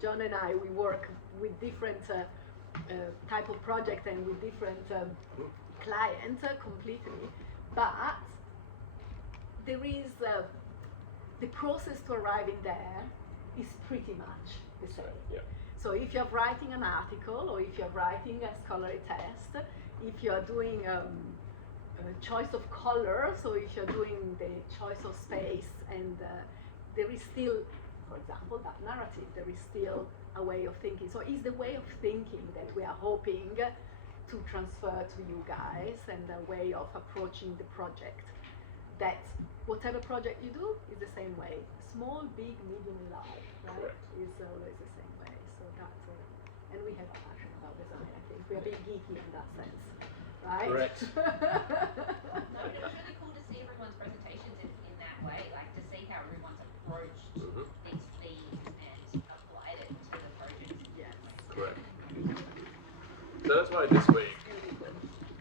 John and I, we work with different type of project and with different clients completely, but there is the process to arriving there is pretty much the same. Yeah. So if you're writing an article, or if you're writing a scholarly test, if you're doing a choice of colors, or if you're doing the choice of space, and there is still, for example, that narrative, there is still a way of thinking. So it's the way of thinking that we are hoping to transfer to you guys, and a way of approaching the project. That whatever project you do is the same way. Small, big, medium, large, right? Correct. Is always the same way. So that's and we have a passion about design, I think. We're a bit geeky in that sense, right? Correct. No, but it was really cool to see everyone's presentations in that way, like to see how everyone's approached these themes and applied it to the project. Yes. Correct. So that's why this week,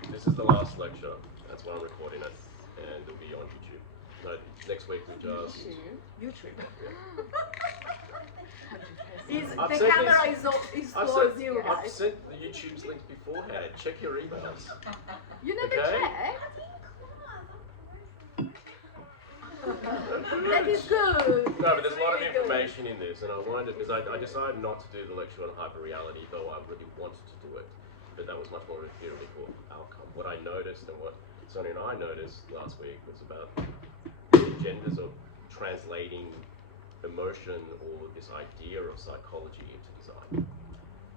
this is the last lecture. That's why I'm recording it, and it'll be on YouTube. So next week we just. YouTube. I've The said camera this- is towards you I've guys. sent the YouTube's link beforehand. Check your emails. You never Okay. check? That is good. No, but there's a lot of Really good. information in this, and I wanted, because I decided not to do the lecture on hyperreality, though I really wanted to do it, but that was much more of a theoretical outcome. What I noticed, and what Sonia and I noticed last week, was about the agendas of translating emotion or this idea of psychology into design.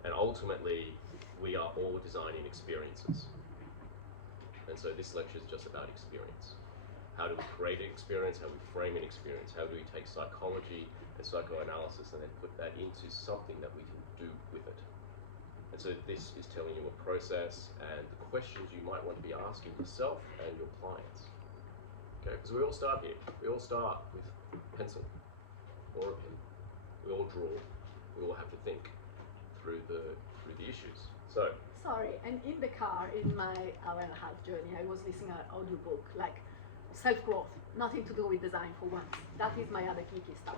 And ultimately, we are all designing experiences. And so this lecture is just about experience. How do we create an experience? How do we frame an experience? How do we take psychology and psychoanalysis and then put that into something that we can do with it? And so this is telling you a process and the questions you might want to be asking yourself and your clients. Okay, because we all start here. We all start with a pencil or a pen. We all draw. We all have to think through the issues. So Sorry, and in the car, in my hour-and-a-half journey, I was listening to an audiobook, like self-growth, nothing to do with design for once. That is my other geeky stuff.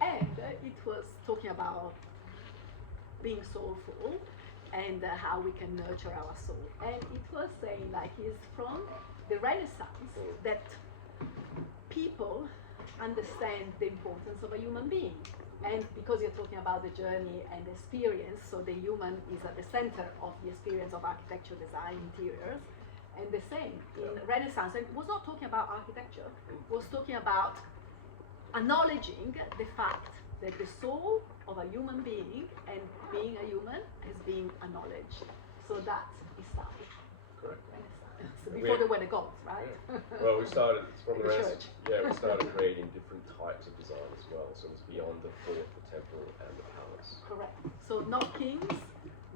And it was talking about being soulful and how we can nurture our soul. And it was saying, like, it's from the Renaissance that people understand the importance of a human being. And because you're talking about the journey and experience, so the human is at the center of the experience of architecture, design, interiors. And the same in Renaissance, and it was not talking about architecture, it was talking about acknowledging the fact that the soul of a human being and being a human has been acknowledged. So that is started. correct. So before they were the gods, right? Well, we started from the The rest. church. Yeah, we started creating different types of design as well. So it's beyond the fort, the temple, and the palace. Correct. So not kings,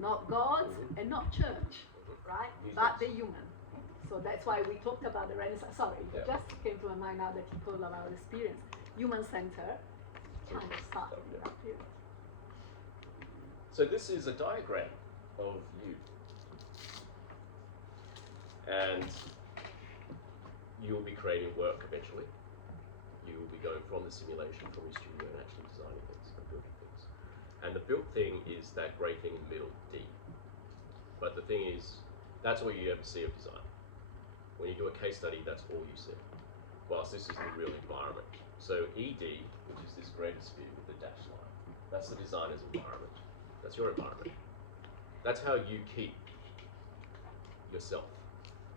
not gods, and not church, right? But the human. So that's why we talked about the Renaissance. Sorry, it Yeah. just came to my mind now that you told about experience. Human center kind of started in that period. So this is a diagram of you. And you'll be creating work eventually. You will be going from the simulation, from your studio, and actually designing things and building things. And the built thing is that great thing in the middle, D. But the thing is, that's all you ever see of design. When you do a case study, that's all you see. Whilst this is the real environment. So ED, which is this greater sphere with the dashed line, that's the designer's environment. That's your environment. That's how you keep yourself.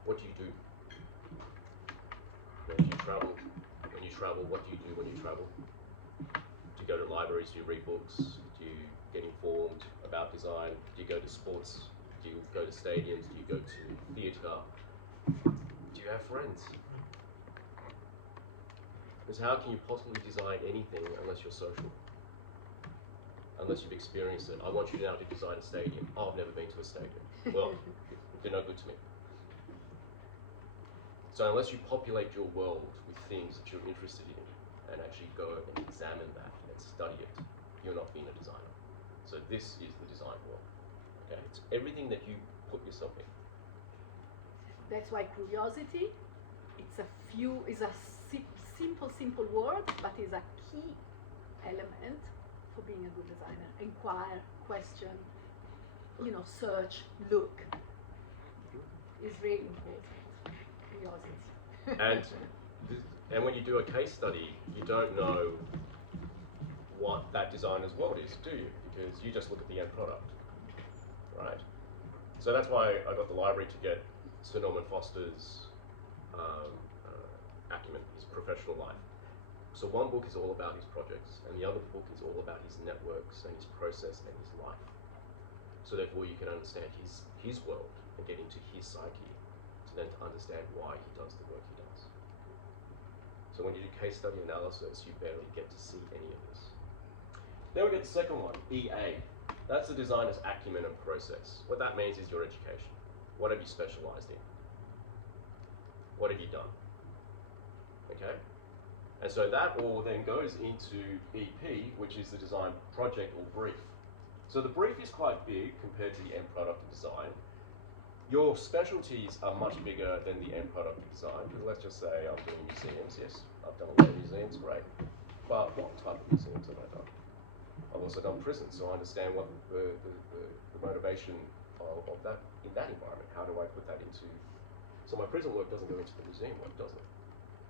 What do you do? When you travel, what do you do when you travel? Do you go to libraries? Do you read books? Do you get informed about design? Do you go to sports? Do you go to stadiums? Do you go to theatre? Do you have friends? Because how can you possibly design anything unless you're social? Unless you've experienced it. I want you now to design a stadium. Oh, I've never been to a stadium. Well, they're no good to me. So unless you populate your world with things that you're interested in and actually go and examine that and study it, you're not being a designer. So this is the design world. Okay? It's everything that you put yourself in. That's why curiosity, it's a simple word, but is a key element for good designer. Inquire, question, search, look is really important. Curiosity. And and when you do a case study, you don't know what that designer's world is, do you? Because you just look at the end product, right? So that's why I got the library to get Sir Norman Foster's acumen, his professional life. So one book is all about his projects, and the other book is all about his networks and his process and his life. So therefore you can understand his world and get into his psyche to then understand why he does the work he does. So when you do case study analysis, you barely get to see any of this. Then we get the second one, EA. That's the designer's acumen and process. What that means is your education. What have you specialized in? What have you done? Okay? And so that all then goes into EP, which is the design project or brief. So the brief is quite big compared to the end product of design. Your specialties are much bigger than the end product of design, because let's just say I'm doing museums. Yes, I've done a lot of museums, great. But what type of museums have I done? I've also done prisons, so I understand what the motivation of that in that environment. How do I put that into? So my prison work doesn't go into the museum work, does it?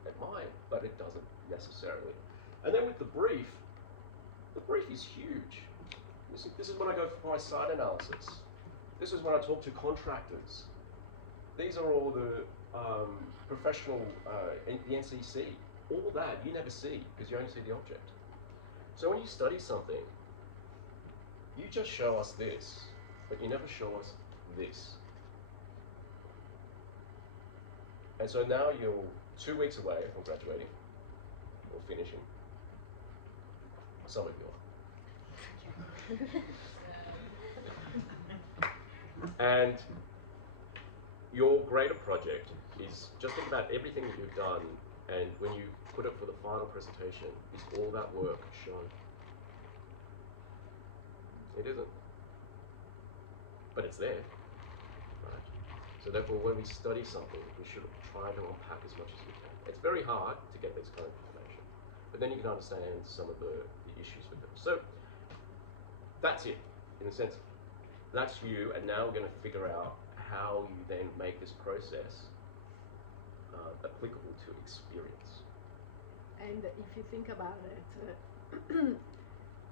It might, but it doesn't necessarily. And then with the brief is huge. This is when I go for my site analysis. This is when I talk to contractors. These are all the professional, the NCC, all that you never see because you only see the object. So when you study something, you just show us this, but you never show us this. And so now you're 2 weeks away from graduating or finishing. Some of you are. And your greater project is just think about everything that you've done, and when you put it for the final presentation, is all that work shown? It isn't. But it's there. Right? So therefore, when we study something, we should try to unpack as much as we can. It's very hard to get this kind of information, but then you can understand some of the issues with it. So that's it, in a sense. That's you, and now we're going to figure out how you then make this process applicable to experience. And if you think about it,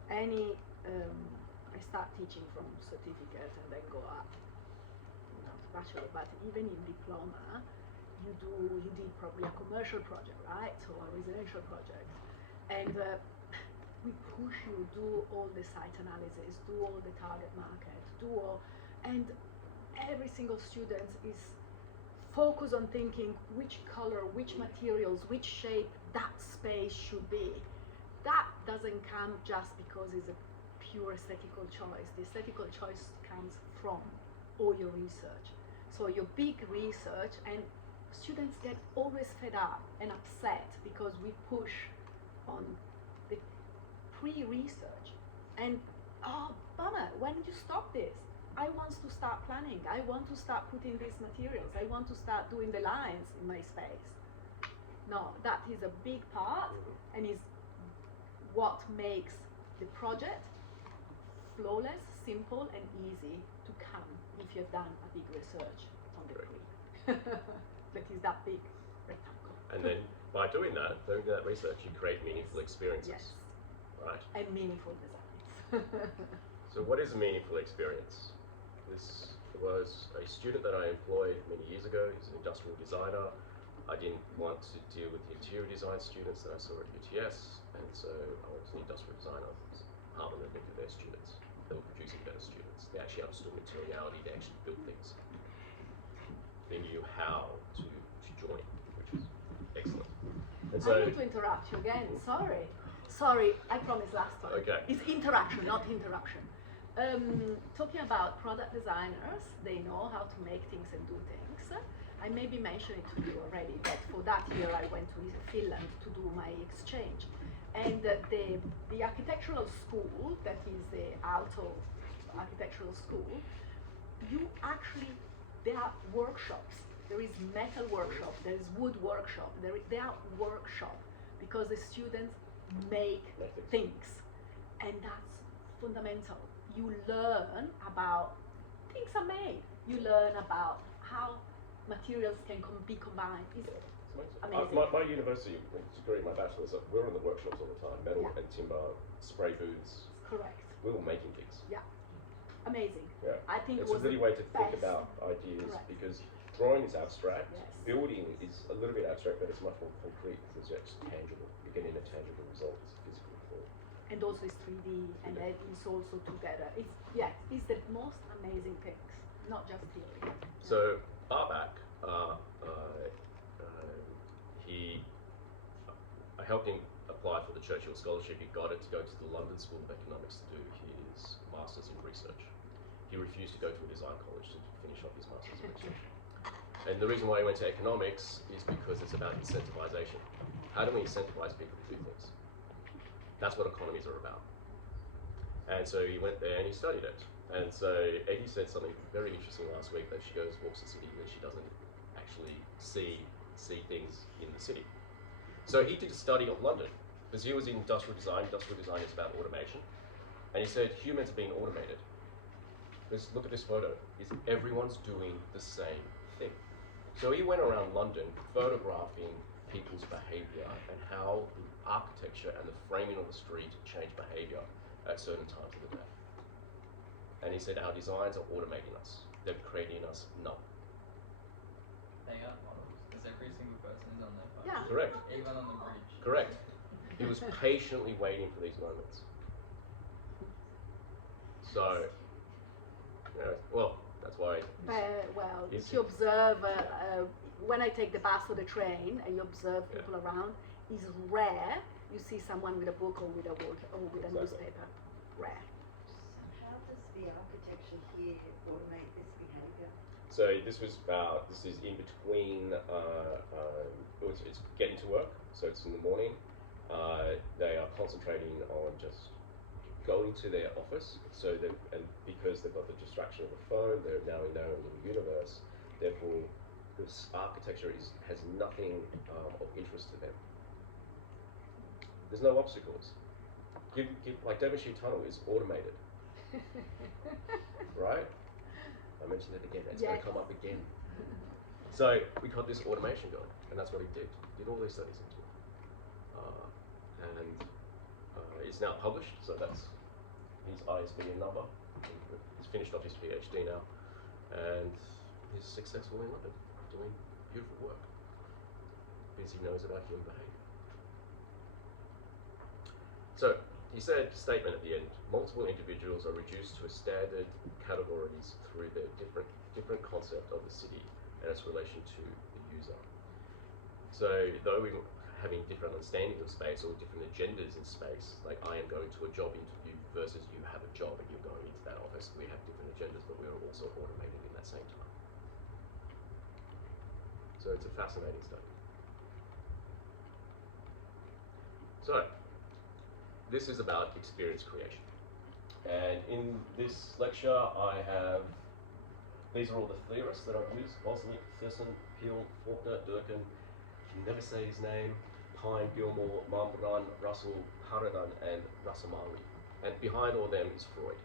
I start teaching from certificate and then go up, to bachelor, but even in diploma, you did probably a commercial project, right? So a residential project. And we push you, do all the site analysis, do all the target market, and every single student is focused on thinking which color, which materials, which shape that space should be. That doesn't come just because it's a pure aesthetical choice. The aesthetical choice comes from all your research. So your big research, and students get always fed up and upset because we push on the pre-research. And oh, bummer, when did you stop this? I want to start planning. I want to start putting these materials. I want to start doing the lines in my space. No, that is a big part and is what makes the project flawless, simple, and easy to come if you've done a big research on the pre. That is that big rectangle. And then by doing that research, you create meaningful experiences. Yes. Right? And meaningful designs. So what is a meaningful experience? This was a student that I employed many years ago. He's an industrial designer. I didn't want to deal with the interior design students that I saw at UTS, and so I went to the industrial designer department and looked at their students. They were producing better students. They actually understood materiality. They actually built things. They knew how to join, which is excellent. And so, I need to interrupt you again. Sorry, I promised last time. Okay. It's interaction, not interruption. Talking about product designers, they know how to make things and do things. I maybe mentioned it to you already, but for that year I went to Finland to do my exchange. And the architectural school, that is the Aalto architectural school, there are workshops. There is metal workshop, there is wood workshop, there are workshops because the students make things. And that's fundamental. You learn about things are made. You learn about how materials can be combined. It's amazing. My university degree, my bachelor's, we're in the workshops all the time, metal and timber, spray booths. Correct. We were making things. Yeah. Amazing. Yeah. I think it's it was a really way to think best. about ideas. Correct. Because drawing is abstract, Yes. building is a little bit abstract, but it's much more concrete because it's actually tangible. You're getting a tangible result, it's a physical form. And also it's 3D, and then it's also together. It's the most amazing things, not just theory. So Barback, I helped him apply for the Churchill Scholarship. He got it to go to the London School of Economics to do his Masters in Research. He refused to go to a design college to finish off his Masters in Research. And the reason why he went to economics is because it's about incentivization. How do we incentivize people to do things? That's what economies are about. And so he went there and he studied it. And so Eddie said something very interesting last week, that she walks the city, and she doesn't actually see things in the city. So he did a study of London, because he was in industrial design. Industrial design is about automation. And he said humans are being automated. Look at this photo. Everyone's doing the same thing. So he went around London photographing people's behavior and how the architecture and the framing of the street change behavior at certain times of the day. And he said our designs are automating us. They're creating us numb. They are models, because every single person is on their phone. Yeah. Correct. Even on the bridge. Correct. He was patiently waiting for these moments. So, well, that's why. Well, Yes. if you observe, when I take the bus or the train and you observe people around, it's rare you see someone with a book or with a newspaper. Rare. So how does the architecture here automate this behaviour? So this is in between, it's getting to work, so it's in the morning. They are concentrating on just going to their office, and because they've got the distraction of the phone, they're now in their own little universe. Therefore, this architecture has nothing of interest to them. There's no obstacles. Like Devonshire Tunnel is automated, right? I mentioned it again. It's going to come up again. So we got this automation going, and that's what he did. Did all these studies into it, and it's now published. So that's his ISBN number. He's finished off his PhD now, and he's successful in London, doing beautiful work because he knows about human behaviour. So he said, statement at the end: multiple individuals are reduced to a standard categories through their different concept of the city and its relation to the user. So though we're having different understandings of space or different agendas in space, like I am going to a job interview versus you have a job and you're going into that office, we have different agendas, but we're also automating in that same time. So it's a fascinating study. So this is about experience creation. And in this lecture, these are all the theorists that I've used: Bosnick, Thurston, Peel, Faulkner, Durkin, you can never say his name, Pine, Gilmore, Mambrun, Russell, Haradan, and Rasamali. And behind all them is Freud.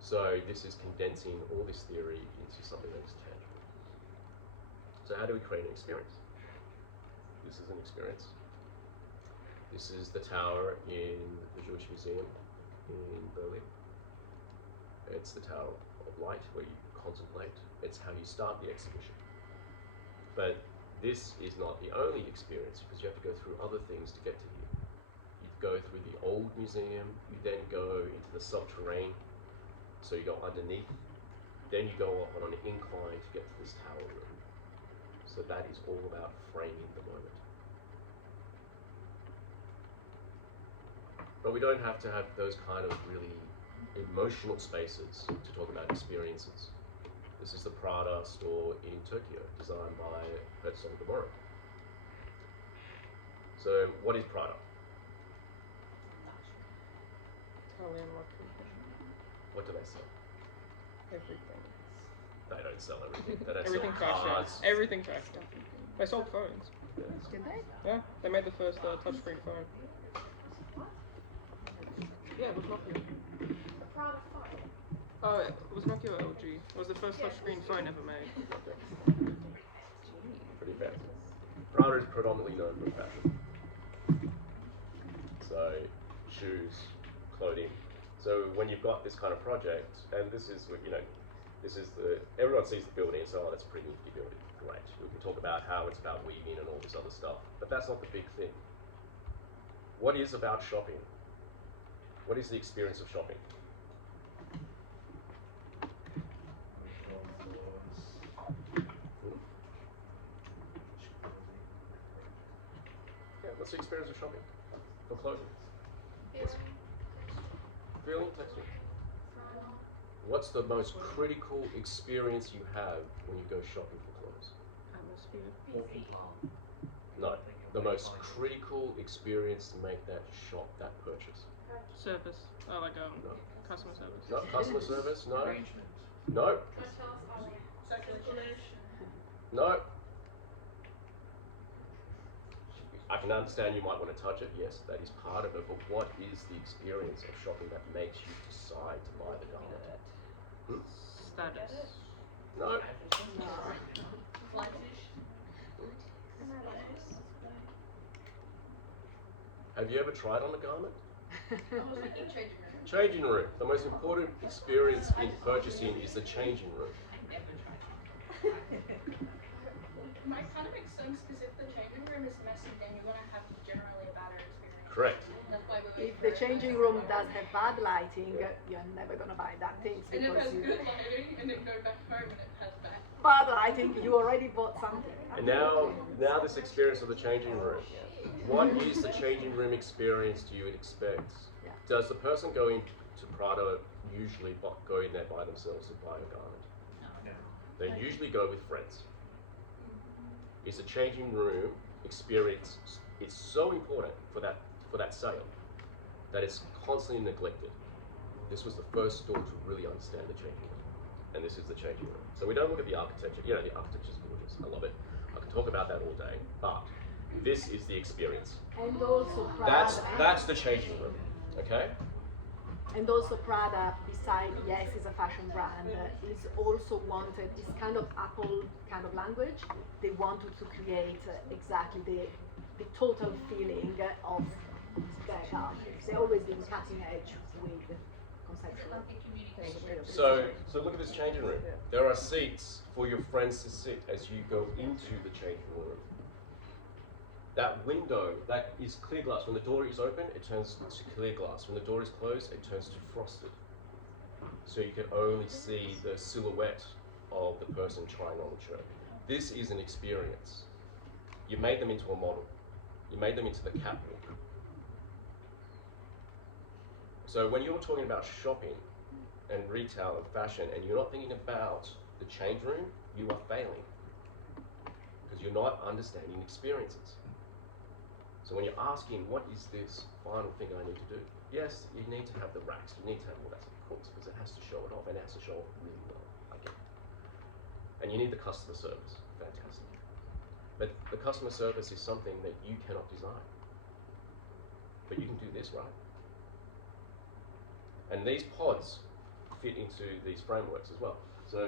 So this is condensing all this theory into something that is tangible. So how do we create an experience? This is an experience. This is the tower in the Jewish Museum in Berlin. It's the Tower of Light, where you contemplate. It's how you start the exhibition. But this is not the only experience, because you have to go through other things to get to here. You go through the old museum, you then go into the subterranean, so you go underneath, then you go up on an incline to get to this tower room. So that is all about framing the moment. But we don't have to have those kind of really emotional spaces to talk about experiences. This is the Prada store in Tokyo, designed by Herzog de Moro. So what is Prada? Italian luxury. What do they sell? Everything. They don't sell everything. They don't Everything sell fashion. cars. Everything fashion. They sold phones. Did they? Yeah, they made the first touchscreen phone. Yeah, it was Nokia. The Prada phone. Oh, it was Nokia or LG. It was the first touchscreen phone ever made. Pretty fancy. Prada is predominantly known for fashion. So, shoes, clothing. So when you've got this kind of project, and this is, this is everyone sees the building and so, oh, that's a pretty nifty building. Great. We can talk about how it's about weaving and all this other stuff, but that's not the big thing. What is about shopping? What is the experience of shopping? Yeah, what's the experience of shopping for clothing? Feeling, texture. What's the most critical experience you have when you go shopping for clothes? Atmosphere. No, the most critical experience to make that shop, that purchase. Service. Oh, like No. customer service. No, customer service, no. Arrangement. No, no. I can understand you might want to touch it, yes, that is part of it, but what is the experience of shopping that makes you decide to buy the garment? Status. No. Have you ever tried on a garment? Changing room. The most important experience in purchasing is the changing room. Might kind of make sense because if the changing room is messy, then you're gonna have generally a better experience. Correct. That's why we wait If for the it. changing room does have bad lighting, you're never gonna buy that thing And if it because has you good lighting, and then go back home and it has bad. bad lighting, you already bought something. And now this experience of the changing room. What is the changing room experience do you expect? Yeah. Does the person going to Prada usually go in there by themselves to buy a garment? No. They usually go with friends. Is the changing room experience it's so important for that sale that it's constantly neglected. This was the first store to really understand the changing room, and this is the changing room. So we don't look at the architecture. You know, the architecture's gorgeous. I love it. I can talk about that all day, but this is the experience. And also Prada. That's the changing room. Okay. And also Prada, besides, yes, is a fashion brand, is also wanted, is kind of Apple kind of language. They wanted to create exactly the total feeling of their garments. They've always been cutting edge with conceptual. So look at this changing room. There are seats for your friends to sit as you go into the changing room. That window, that is clear glass. When the door is open, it turns to clear glass. When the door is closed, it turns to frosted. So you can only see the silhouette of the person trying on the shirt. This is an experience. You made them into a model. You made them into the catwalk. So when you're talking about shopping and retail and fashion, and you're not thinking about the change room, you are failing. Because you're not understanding experiences. So when you're asking, what is this final thing I need to do? Yes, you need to have the racks, you need to have all that, of course, because it has to show it off, and it has to show off really well. I get it. And you need the customer service, fantastic. But the customer service is something that you cannot design. But you can do this, right? And these pods fit into these frameworks as well. So,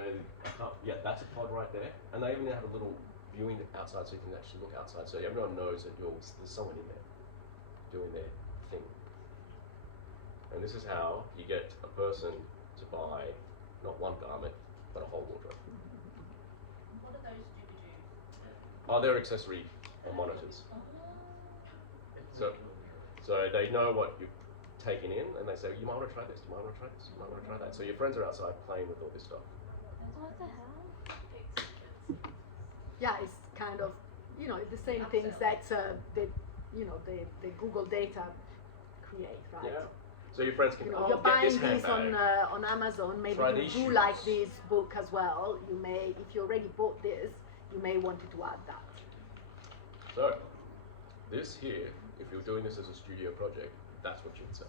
yeah, that's a pod right there, and they even have a little viewing outside so you can actually look outside so everyone knows that there's someone in there doing their thing. And this is how you get a person to buy not one garment but a whole wardrobe. What are those do? Oh, they're accessory monitors. So they know what you're taking in and they say, you might want to try this, you might want to try this, you might want to try that. So your friends are outside playing with all this stuff. What the hell? Yeah, it's kind of, the same things that the Google data create, right? Yeah. So your friends can, You're get buying this this handbag. on Amazon, maybe Try you these do shoes. like this book as well. You may, if you already bought this, you may want to add that. So this here, if you're doing this as a studio project, that's what you'd say.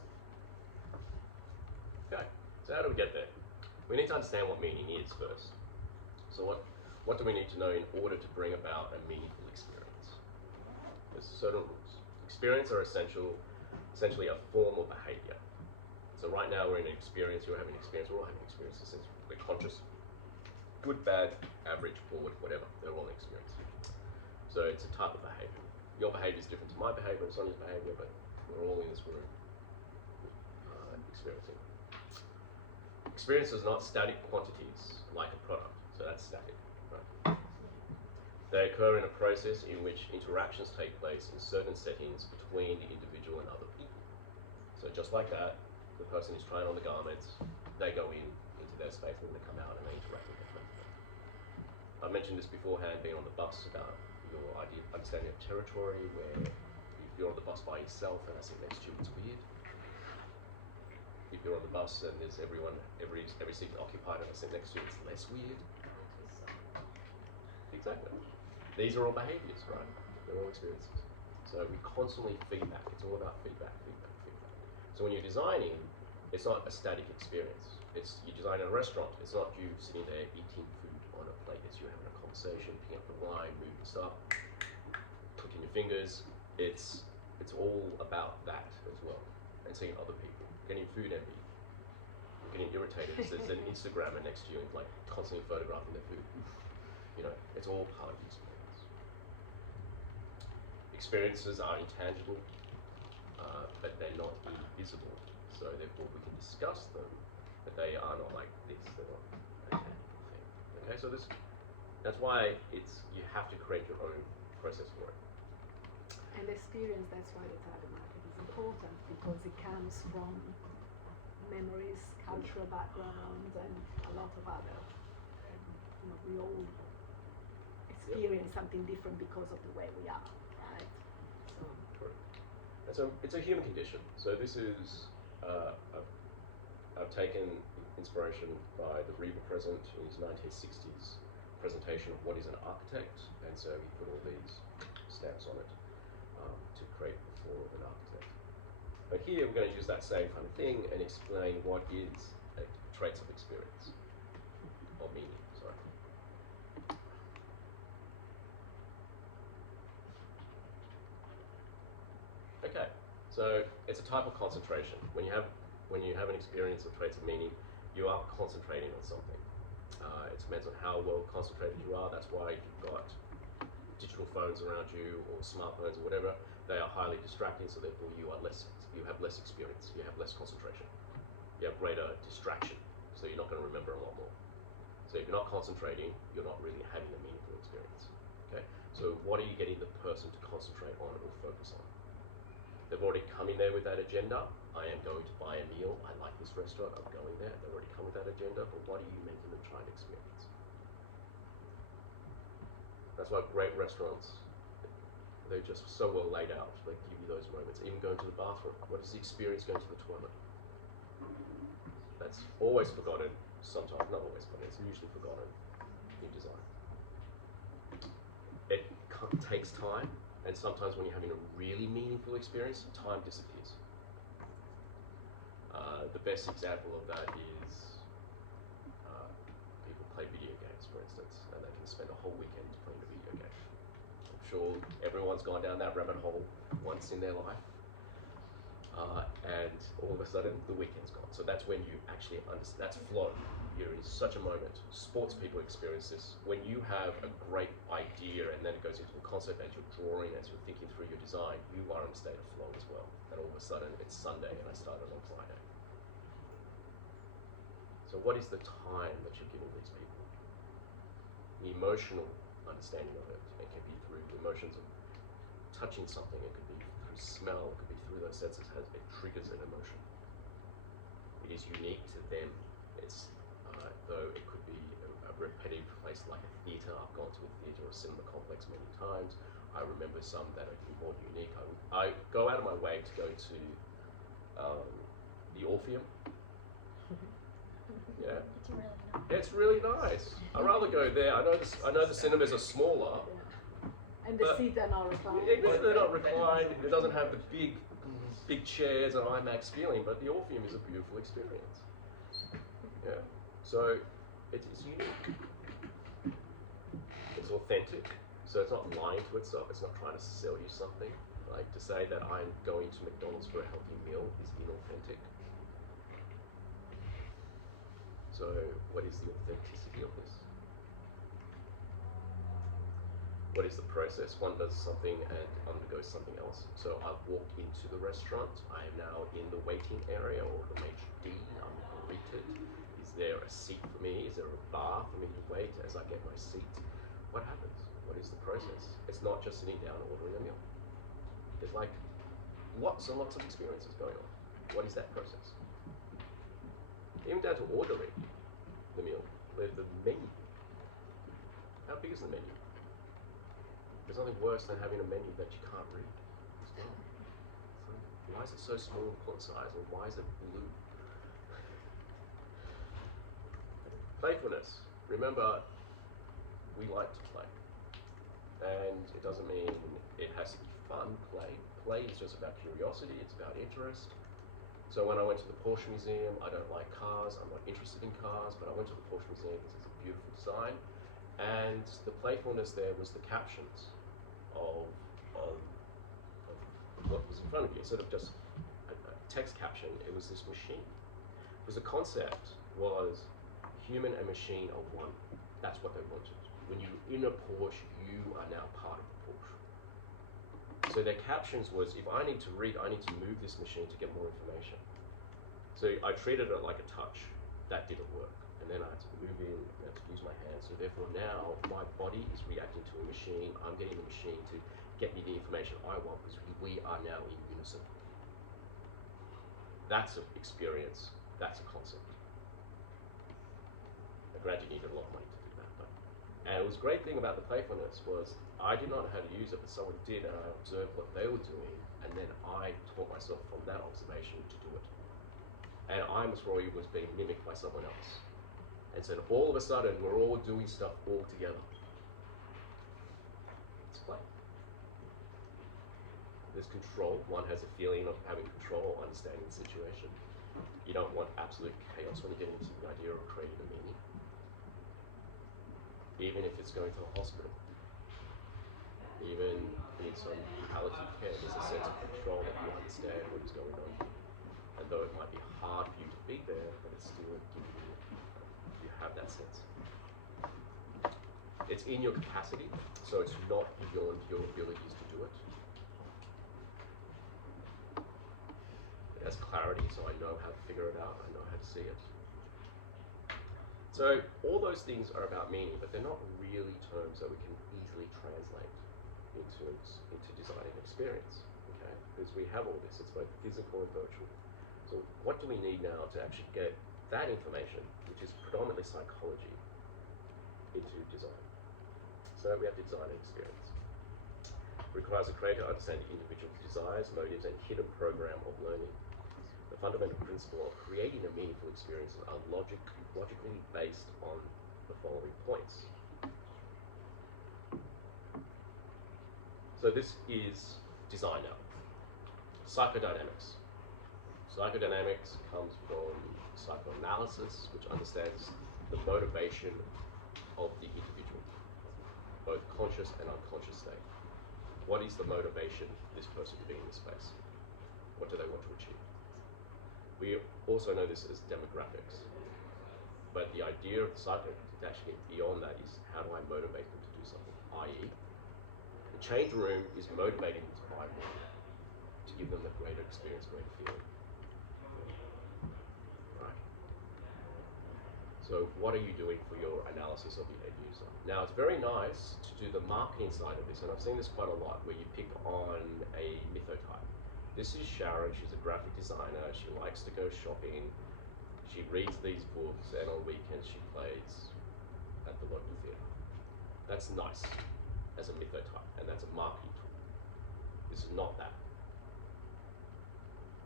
Okay, so how do we get there? We need to understand what meaning is first. So what do we need to know in order to bring about a meaningful experience? There's certain rules. Experience are essentially a form of behavior. So right now we're in an experience, you're having an experience, we're all having experiences. We're conscious, good, bad, average, bored, whatever. They're all an experience. So it's a type of behavior. Your behavior is different to my behavior and Sonia's behavior, but we're all in this room experiencing. Experiences are not static quantities like a product, so that's static. Right? They occur in a process in which interactions take place in certain settings between the individual and other people. So just like that, the person is trying on the garments, they go into their space, and then they come out and they interact with their friends. I mentioned this beforehand, being on the bus, about your understanding of territory, where if you're on the bus by yourself and I sit next to you, it's weird. If you're on the bus and there's every seat occupied and I sit next to you, it's less weird. Exactly. These are all behaviors, right? They're all experiences. So we constantly feedback. It's all about feedback. So when you're designing, it's not a static experience. You design in a restaurant. It's not you sitting there eating food on a plate. It's you having a conversation, picking up the wine, moving stuff, clicking your fingers. It's all about that as well. And seeing other people, getting food envy, getting irritated because there's an Instagrammer next to you and like constantly photographing their food. You know, it's all part of the experience. Experiences are intangible, but they're not invisible. So therefore we can discuss them, but they are not like this. They're not a tangible thing. Okay, so that's why you have to create your own process for it. And experience, that's why the target market is important, because it comes from memories, cultural background, and a lot of other, we all experience something different because of the way we are, right? So. Correct. And so it's a human condition. So this is, I've taken inspiration by the Reaver Present in his 1960s presentation of what is an architect, and so he put all these stamps on it to create the form of an architect. But here we're going to use that same kind of thing and explain what is traits of experience, or meaning, sorry. Okay, so it's a type of concentration. When you have an experience of traits of meaning, you are concentrating on something. It depends on how well concentrated you are. That's why if you've got digital phones around you or smartphones or whatever, they are highly distracting, so therefore you have less experience, you have less concentration. You have greater distraction, so you're not going to remember a lot more. So if you're not concentrating, you're not really having a meaningful experience. Okay? So what are you getting the person to concentrate on or focus on? They've already come in there with that agenda. I am going to buy a meal. I like this restaurant. I'm going there. They've already come with that agenda, but what are you making them try and experience? That's why great restaurants, they're just so well laid out. They give you those moments. Even going to the bathroom. What is the experience going to the toilet? That's always forgotten. Sometimes, not always, but it's usually forgotten in design. It takes time, and sometimes when you're having a really meaningful experience, time disappears. The best example of that is people play video games, for instance, and they can spend a whole weekend playing a video game. I'm sure everyone's gone down that rabbit hole once in their life, and all of a sudden the weekend's gone. So that's when you actually understand. That's flow. You're in such a moment. Sports people experience this. When you have a great idea and then it goes into a concept as you're drawing, as you're thinking through your design, you are in a state of flow as well. And all of a sudden it's Sunday and I started on Friday. So what is the time that you're giving these people? The emotional understanding of it. It can be through the emotions of touching something. It could be through smell. It could be through those senses. It triggers an emotion. It is unique to them. It's though it could be a repetitive place like a theatre. I've gone to a theatre or a cinema complex many times. I remember some that are more unique. I go out of my way to go to the Orpheum. Yeah. It's really nice. I'd rather go there. I know the cinemas are smaller. And the But seats are not reclined. They're not reclined. It doesn't have the big chairs and IMAX feeling, but the Orpheum is a beautiful experience. Yeah. So it's unique. It's authentic. So it's not lying to itself. It's not trying to sell you something. Like to say that I'm going to McDonald's for a healthy meal is inauthentic. So, what is the authenticity of this? What is the process? One does something and undergoes something else. So I've walked into the restaurant. I am now in the waiting area or the maitre d'. I'm greeted. Is there a seat for me? Is there a bar for me to wait as I get my seat? What happens? What is the process? It's not just sitting down and ordering a meal. There's like lots and lots of experiences going on. What is that process? Even down to ordering the meal, the menu. How big is the menu? There's nothing worse than having a menu that you can't read as well. So why is it so small in font size, and why is it blue? Playfulness. Remember, we like to play. And it doesn't mean it has to be fun play. Play is just about curiosity, it's about interest. So when I went to the Porsche Museum, I don't like cars, I'm not interested in cars, but I went to the Porsche Museum because it's a beautiful design. And the playfulness there was the captions of what was in front of you. Instead of just a text caption, it was this machine. Because the concept was human and machine are one. That's what they wanted. When you're in a Porsche, you are now part of the Porsche. So their captions was, if I need to read, I need to move this machine to get more information. So I treated it like a touch. That didn't work. And then I had to move in, I had to use my hands. So therefore now my body is reacting to a machine. I'm getting the machine to get me the information I want because we are now in unison. That's an experience. That's a concept. I gradually needed a lot of money to do that. And it was a great thing about the playfulness was I did not know how to use it, but someone did, and I observed what they were doing, and then I taught myself from that observation to do it. And I was probably was being mimicked by someone else. And so all of a sudden, we're all doing stuff all together. It's play. There's control. One has a feeling of having control, understanding the situation. You don't want absolute chaos when you get into the idea of creating a meaning. Even if it's going to a hospital. Even in some palliative care, there's a sense of control that you understand what is going on. And though it might be hard for you to be there, but it's still giving you have that sense. It's in your capacity, so it's not beyond your abilities to do it. It has clarity, so I know how to figure it out, I know how to see it. So all those things are about meaning, but they're not really terms that we can easily translate into designing experience, okay? Because we have all this, it's both physical and virtual. So what do we need now to actually get that information, which is predominantly psychology, into design? So we have to design an experience. It requires a creator to understand the individual's desires, motives, and hidden program of learning. The fundamental principle of creating a meaningful experience are logically based on the following points. So this is design now. Psychodynamics. Psychodynamics comes from psychoanalysis, which understands the motivation of the individual, both conscious and unconscious state. What is the motivation for this person to be in this space? What do they want to achieve? We also know this as demographics. But the idea of the psycho to actually get beyond that is how do I motivate them to do something? I.e., the change room is motivating them to buy more, to give them the greater experience, greater feeling. Right. So what are you doing for your analysis of the end user? Now it's very nice to do the marketing side of this, and I've seen this quite a lot, where you pick on a mythotype. This is Sharon, she's a graphic designer, she likes to go shopping, she reads these books, and on weekends she plays at the local theatre. That's nice as a mythotype, and that's a marketing tool. This is not that.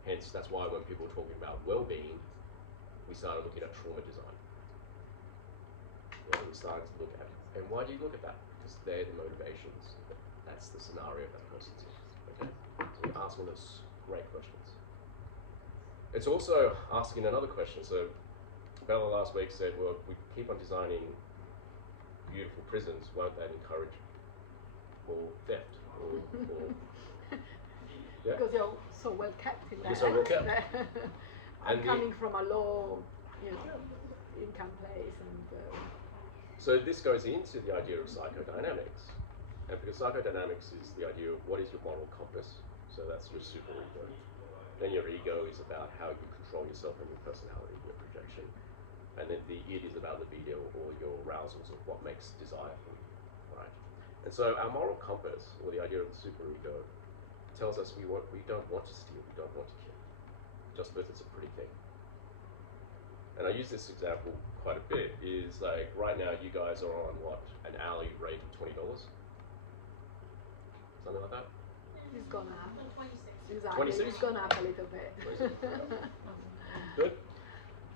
Hence, that's why when people are talking about well-being, we started looking at trauma design. We started to look at, and why do you look at that? Because they're the motivations. That's the scenario that person's in. Okay? So you're asking those great questions. It's also asking another question. So Bella last week said, well, we keep on designing beautiful prisons, won't that encourage more theft? Or yeah. Because you're so well kept in there. You're so well kept. I'm And coming from a low, income place and So this goes into the idea of psychodynamics. And because psychodynamics is the idea of what is your moral compass, so that's your super ego. Then your ego is about how you control yourself and your personality, your projection. And then the id is about libido or your arousals of what makes desire for you, right? And so our moral compass, or the idea of the super ego, tells us we don't want to steal, we don't want to kill, just because it's a pretty thing. And I use this example quite a bit, is like right now you guys are on what, an hourly rate of $20? Something like that? it's gone up. 26. Exactly, 26? it's gone up a little bit. 26. Good.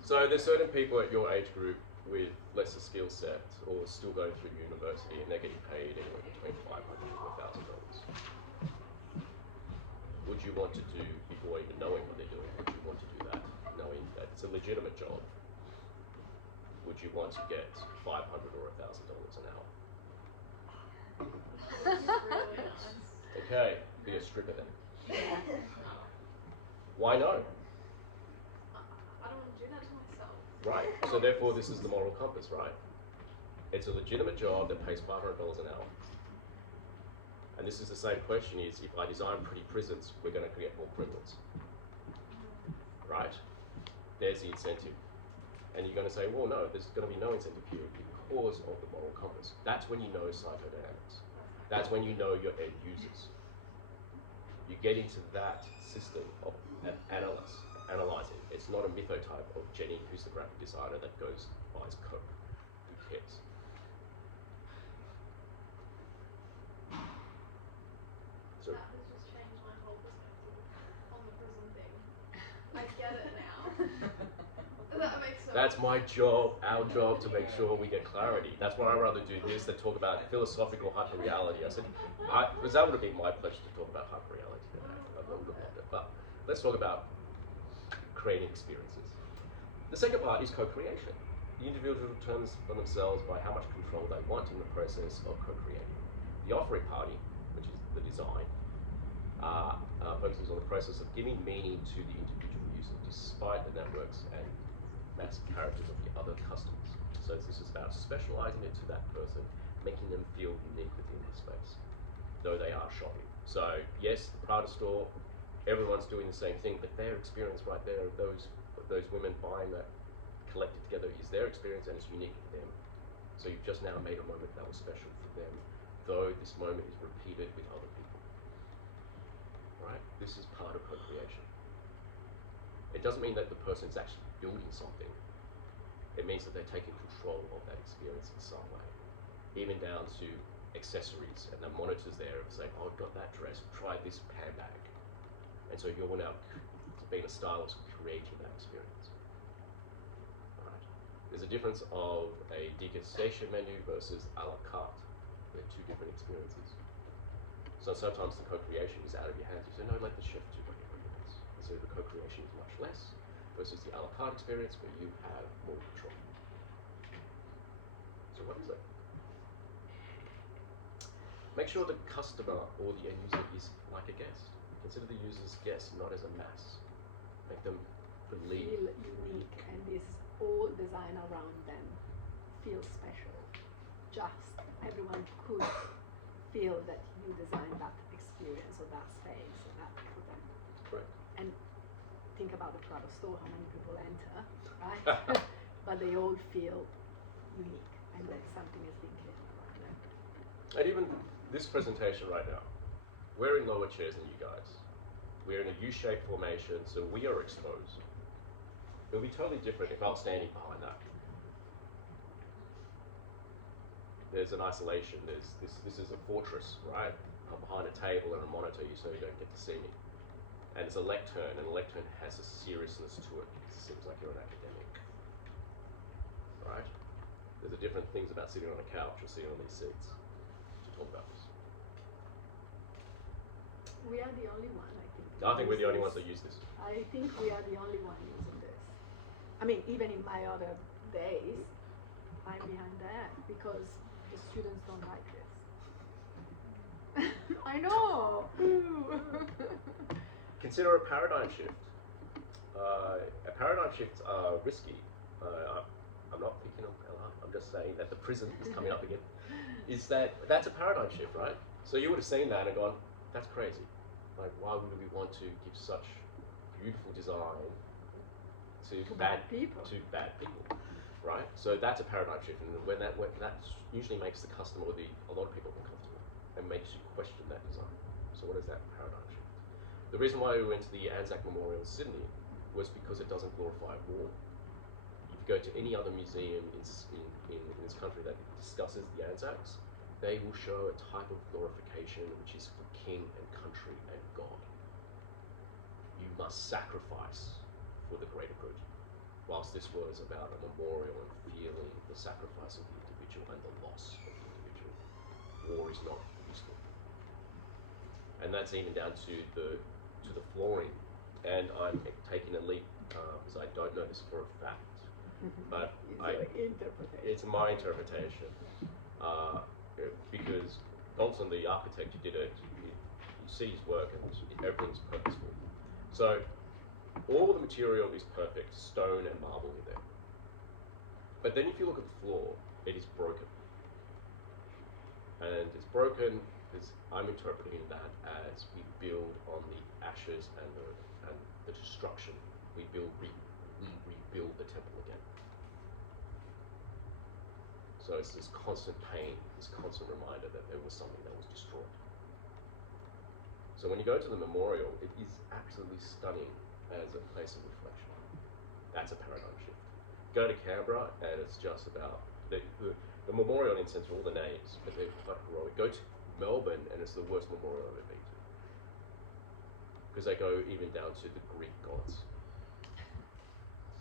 So there's certain people at your age group with lesser skill set or still going through university and they're getting paid anywhere between $500 to $1,000. Would you want to do, before even knowing what they're doing, would you want to do that, knowing that it's a legitimate job? Would you want to get $500 or $1,000 an hour? Okay, be a stripper then. Why no? I don't want to do that to myself. Right. So therefore, this is the moral compass, right? It's a legitimate job that pays $500 an hour. And this is the same question: is if I design pretty prisons, we're going to create more criminals, right? There's the incentive, and you're going to say, well, no, there's going to be no incentive here because of the moral compass. That's when you know psychodynamics. That's when you know your end users. You get into that system of analyzing. It's not a mythotype of Jenny, who's the graphic designer that goes buys Coke. Who cares? So That has just changed my whole perspective on the prison thing. I get it now. That makes so that's my job, our job, to make sure we get clarity. That's why I'd rather do this than talk about philosophical hyperreality. I said, because that would have been my pleasure to talk about hyperreality today. I would have loved it. But let's talk about creating experiences. The second part is co-creation. The individual determines for themselves by how much control they want in the process of co-creating. The offering party, which is the design, focuses on the process of giving meaning to the individual user despite the networks and massive characters of the other customers. So this is about specializing it to that person, making them feel unique within the space, though they are shopping. So yes, the Prada store, everyone's doing the same thing, but their experience right there, those women buying that collected together, is their experience and it's unique to them. So you've just now made a moment that was special for them, though this moment is repeated with other people. Right? This is part of co-creation. It doesn't mean that the person's actually building something. It means that they're taking control of that experience in some way. Even down to accessories and the monitors there saying, oh, I've got that dress, try this handbag. And so you're now being a stylist creating that experience. Right. There's a difference of a degustation menu versus a la carte. They're two different experiences. So sometimes the co-creation is out of your hands. You say, no, let the chef do whatever he wants. And so the co-creation is much less versus the a la carte experience where you have more control. So what is it? Make sure the customer or the end user is like a guest. Consider the user's guest not as a mass. Make them believe. Feel unique, and this whole design around them feels special. Just everyone could feel that you designed that experience or that space or that for them. Correct. And think about the Prada store, how many people enter, right? But they all feel unique and that something is being created around them. And even this presentation right now, we're in lower chairs than you guys. We're in a U-shaped formation, so we are exposed. It would be totally different if I was standing behind that. There's an isolation. This is a fortress, right? I'm behind a table and a monitor, so you don't get to see me. And it's a lectern, and a lectern has a seriousness to it. It seems like you're an academic, right? There's a different things about sitting on a couch or sitting on these seats to talk about this. We are the only one, I think. I think we're the only use ones that this. use this. I think we are the only one using this. I mean, even in my other days, I'm behind that because the students don't like this. I know. Consider a paradigm shift. A paradigm shifts are risky. I'm not picking on LR, I'm just saying that the prison is coming up again, is that's a paradigm shift, right? So you would have seen that and gone, that's crazy. Like, why would we want to give such beautiful design to bad people. Right? So that's a paradigm shift, and when that usually makes the customer or a lot of people uncomfortable and makes you question that design. So what is that paradigm shift? The reason why we went to the Anzac Memorial in Sydney was because it doesn't glorify war. If you go to any other museum in this country that discusses the Anzacs, they will show a type of glorification which is for king and country and God. You must sacrifice for the greater good. Whilst this was about a memorial and feeling the sacrifice of the individual and the loss of the individual. War is not useful. And that's even down to the flooring. And I'm taking a leap because I don't know this for a fact, but it's my interpretation. Because Donaldson, the architect who did it, you see his work and everything's purposeful. So all the material is perfect, stone and marble in there. But then if you look at the floor, it is broken. And it's broken because I'm interpreting that as we build on the ashes and the destruction. We rebuild the temple again. So it's this constant pain, this constant reminder that there was something that was destroyed. So when you go to the memorial, it is absolutely stunning as a place of reflection. That's a paradigm shift. Go to Canberra and it's just about the memorial, in a sense, all the names, but they're quite heroic. Go to Melbourne and it's the worst memorial I've ever been to. Because they go even down to the Greek gods.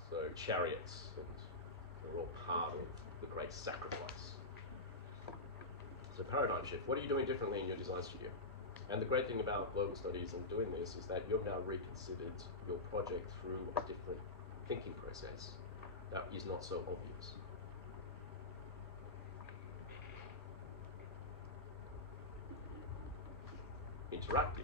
So chariots, and they're all part of the great sacrifice. So paradigm shift. What are you doing differently in your design studio? And the great thing about global studies and doing this is that you've now reconsidered your project through a different thinking process that is not so obvious. Interactive.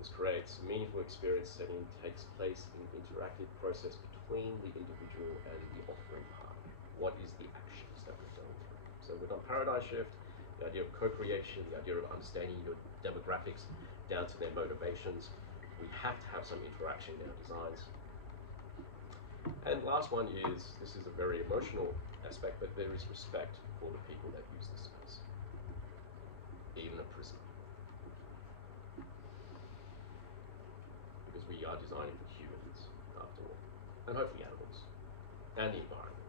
This creates a meaningful experience setting, takes place in interactive process between the individual and the offering part. What is the actions that we've done? So we've done paradigm shift, the idea of co-creation, the idea of understanding your demographics down to their motivations. We have to have some interaction in our designs. And last one is, this is a very emotional aspect, but there is respect for the people that use this space. Even a prison. Because we are designing for humans, after all. And hopefully animals. And the environment.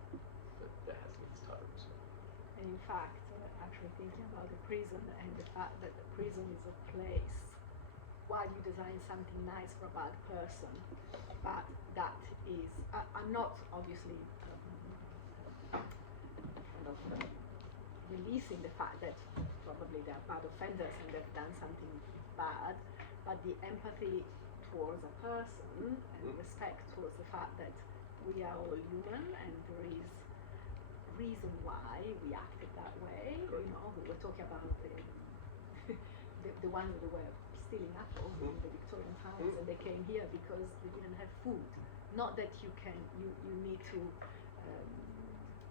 That has its type of respect. And in fact, actually thinking about the prison and the fact that the prison is a place while you design something nice for a bad person, but that is, I'm not obviously releasing the fact that probably they are bad offenders and they've done something bad, but the empathy towards a person and respect towards the fact that we are all human and there is reason why we acted that way. You know, we were talking about the one who were stealing apples in the Victorian times, and they came here because they didn't have food. Not that you need to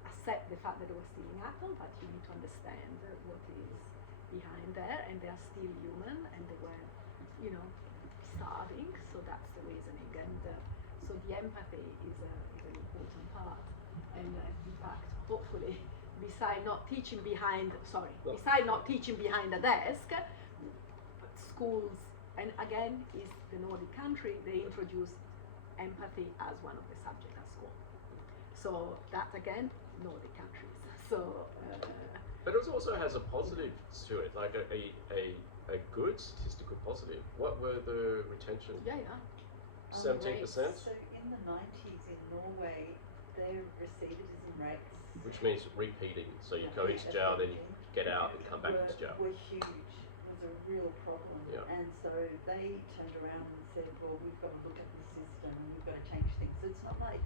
accept the fact that they were stealing apples, but you need to understand what is behind there, and they are still human, and they were, starving. So that's the reasoning, and so the empathy is an important part. And in fact, hopefully, beside not teaching behind a desk, schools, and again, is the Nordic country, they introduced empathy as one of the subjects at school. So that again, Nordic countries. So. But it also has a positive to it, like a good statistical positive. What were the retention? Yeah. 17%? So in the 90s in Norway, their recidivism rates, Which means repeating. So you go into jail, then you get out and come back into jail. were huge. It was a real problem. Yeah. And so they turned around and said, well, we've got to look at the system, we've got to change things. So it's not like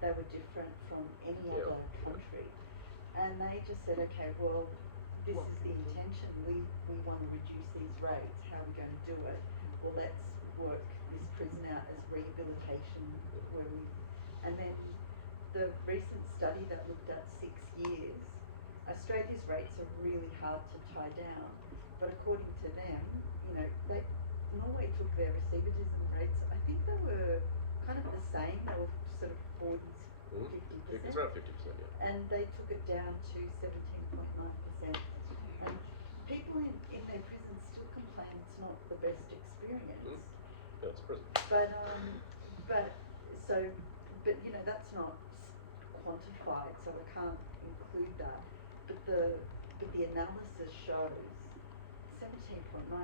they were different from any other country. And they just said, okay, well, this is the intention. We want to reduce these rates. How are we going to do it? Well, let's work this prison out as rehabilitation, and then the recent study that looked at 6 years, Australia's rates are really hard to tie down, but according to them, you know, Norway took their receivatism rates, I think they were kind of the same, they were sort of 40s, 50%. It's around 50%, yeah. And they took it down to 17.9%. And people in their prisons still complain it's not the best experience. Yeah, it's prison. But you know, that's not quantified, so I can't include that. But the analysis shows 17.9%. I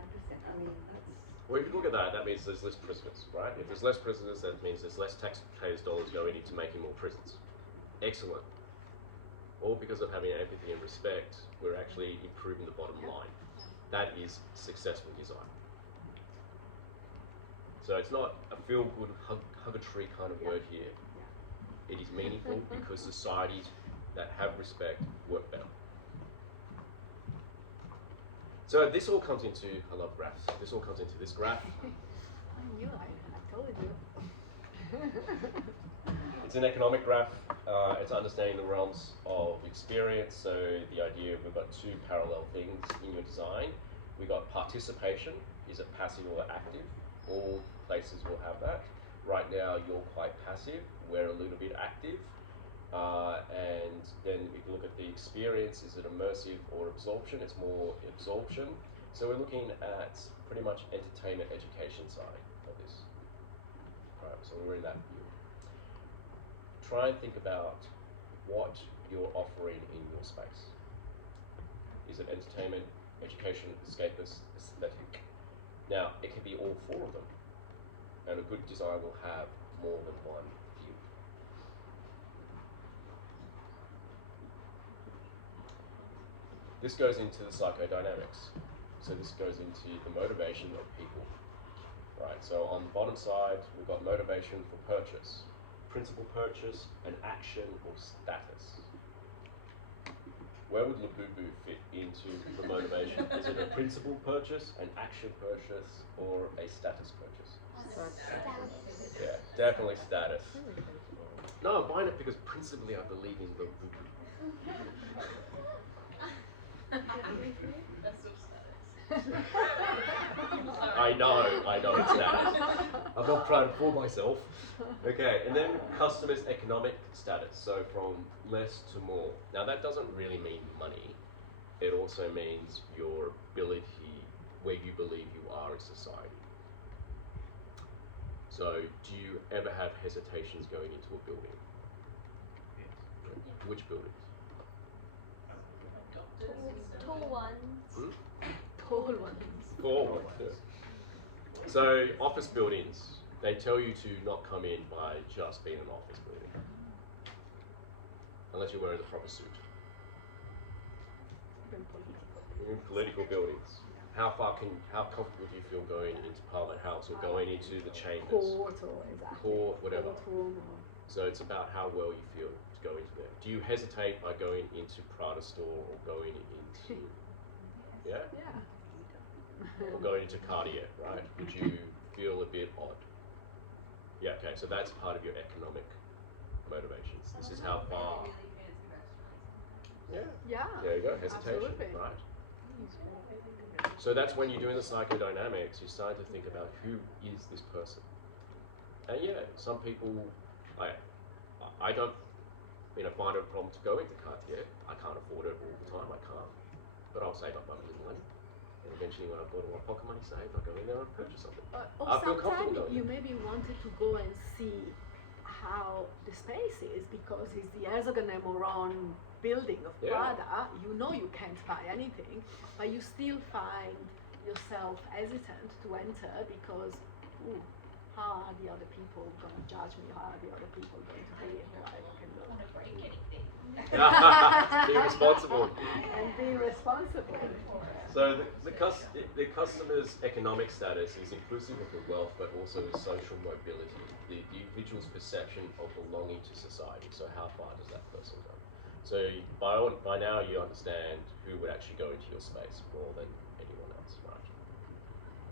mean, that's. Well, if you look at that, that means there's less prisoners, right? If there's less prisoners, that means there's less taxpayers' dollars going into making more prisons. Excellent. All because of having empathy and respect, we're actually improving the bottom line. That is successful design. So it's not a feel-good, hug-a-tree kind of word here. It is meaningful because societies that have respect work better. So this all comes into, I love graphs, this all comes into this graph. I knew, I told you. It's an economic graph. It's understanding the realms of experience. So the idea, we've got two parallel things in your design. We've got participation. Is it passive or active? All places will have that. Right now, you're quite passive. We're a little bit active. And then if you look at the experience, is it immersive or absorption? It's more absorption. So we're looking at pretty much entertainment education side of this. Right, so we're in that view. Try and think about what you're offering in your space. Is it entertainment, education, escapist, aesthetic? Now, it can be all four of them. And a good design will have more than one view. This goes into the psychodynamics. So this goes into the motivation of people. Right, so on the bottom side, we've got motivation for purchase. Principal purchase, an action or status. Where would Labubu fit into the motivation? Is it a principal purchase, an action purchase, or a status purchase? Yeah, definitely status. No, I'm buying it because principally I believe in Labubu. That's so status. I know it's status. I'm not trying to fool myself. Okay, and then customers' economic status. So from less to more. Now that doesn't really mean money. It also means your ability, where you believe you are in society. So do you ever have hesitations going into a building? Which buildings? Tall ones. Tall ones. Cool. Yeah. So office buildings, they tell you to not come in by just being an office building, unless you're wearing the proper suit. Even political. In political buildings, how comfortable do you feel going into Parliament House or going into the chambers? Court or exactly. Court, whatever. Courtroom or. So it's about how well you feel to go into there. Do you hesitate by going into Prada store or going into, yeah? Yeah. Or going into Cartier, right? Would you feel a bit odd? Yeah, okay, so that's part of your economic motivations. This is how far. Yeah. Yeah. There you go, hesitation, Absolutely. right? So that's when you're doing the psychodynamics, you start to think about who is this person. And yeah, some people, I don't, find a problem to go into Cartier. I can't afford it all the time, I can't. But I'll save up my little money. And eventually when I've got all my pocket money saved, I'll go in there and purchase something. Or I feel comfortable sometimes going you there. maybe wanted to go and see how the space is because it's the Erzagan Moron building of Yeah. Prada. You know you can't buy anything, but you still find yourself hesitant to enter because, ooh, how are the other people going to judge me? How are the other people going to be? Why I can I don't want to break anything. Be responsible. and be responsible. So the customer's economic status is inclusive of the wealth, but also the social mobility, the individual's perception of belonging to society. So how far does that person go? So by now you understand who would actually go into your space more than anyone else, right?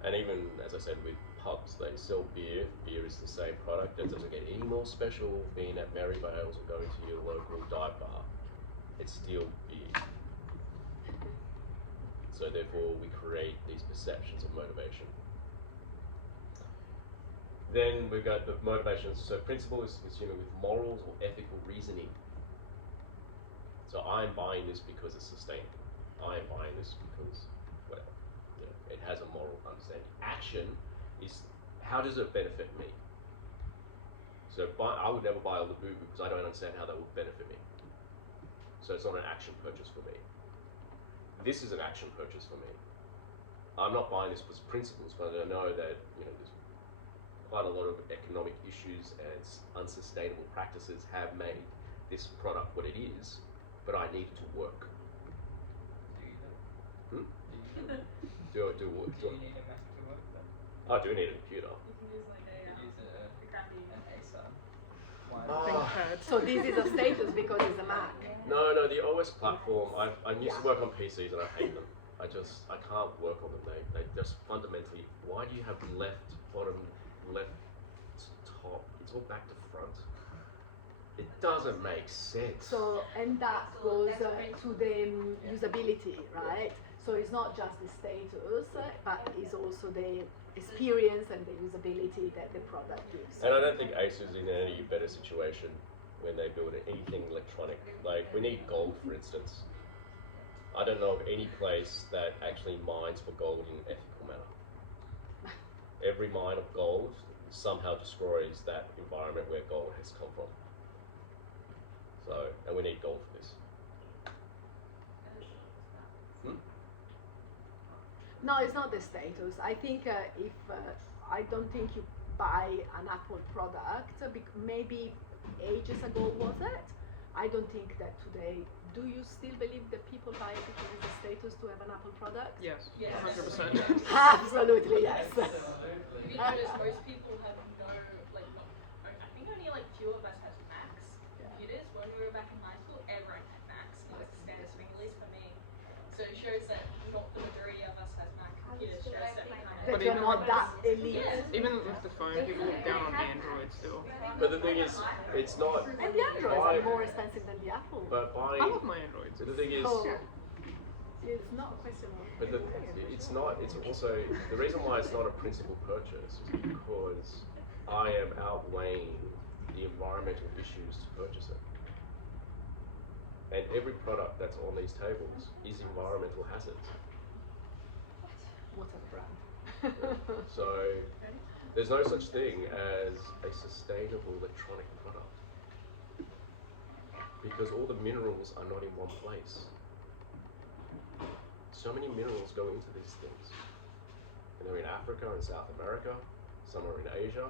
And even, as I said, with pubs, they sell beer. Beer is the same product. It doesn't get any more special being at Merry Vales or going alcohol dive bar, it's still beer. So therefore we create these perceptions of motivation. Then we've got the motivations. So principle is consuming with morals or ethical reasoning. So I'm buying this because it's sustainable. I am buying this because whatever. You know, it has a moral understanding. Action is how does it benefit me? So I would never buy a Labubu because I don't understand how that would benefit me. So it's not an action purchase for me. This is an action purchase for me. I'm not buying this because principles, but I know that there's quite a lot of economic issues and unsustainable practices have made this product what it is, but I need it to work. Do you Do you need a Mac to work then? I do need a computer. You can use like Use a crappy. an Acer. Why? ThinkPad. So this is a status because it's a Mac. No, the OS platform, I used to work on PCs and I hate them. I can't work on them. They just fundamentally, why do you have left, bottom, left, top? It's all back to front. It doesn't make sense. So, and that goes to the usability, right? So it's not just the status, but it's also the experience and the usability that the product gives. And I don't think Acer's in any better situation when they build anything electronic. Like, we need gold, for instance. I don't know of any place that actually mines for gold in an ethical manner. Every mine of gold somehow destroys that environment where gold has come from. So, and we need gold for this. No, it's not the status. I think I don't think you buy an Apple product, maybe ages ago was it? I don't think that today. Do you still believe that people buy it because it's a status to have an Apple product? Yes. Yes. 100%. Absolutely, yes. If you notice, most people have I think only like few of us has Macs computers. When we were back in high school, everyone had Macs. It was the standard thing, at least for me. So it shows that not the majority of us has Mac computers. Shows that we kind That But you're even- not that elite. Even with the phone, people look down on Android still. But the thing is, it's not. And the Androids are more expensive than the Apple. But buying. I love my Androids. So the thing is. Oh, it's not a question of. But it's not, it's also, the reason why it's not a principal purchase is because I am outweighing the environmental issues to purchase it. And every product that's on these tables is environmental hazards. What's a brand? So there's no such thing as a sustainable electronic product. Because all the minerals are not in one place. So many minerals go into these things. And they're in Africa and South America, some are in Asia,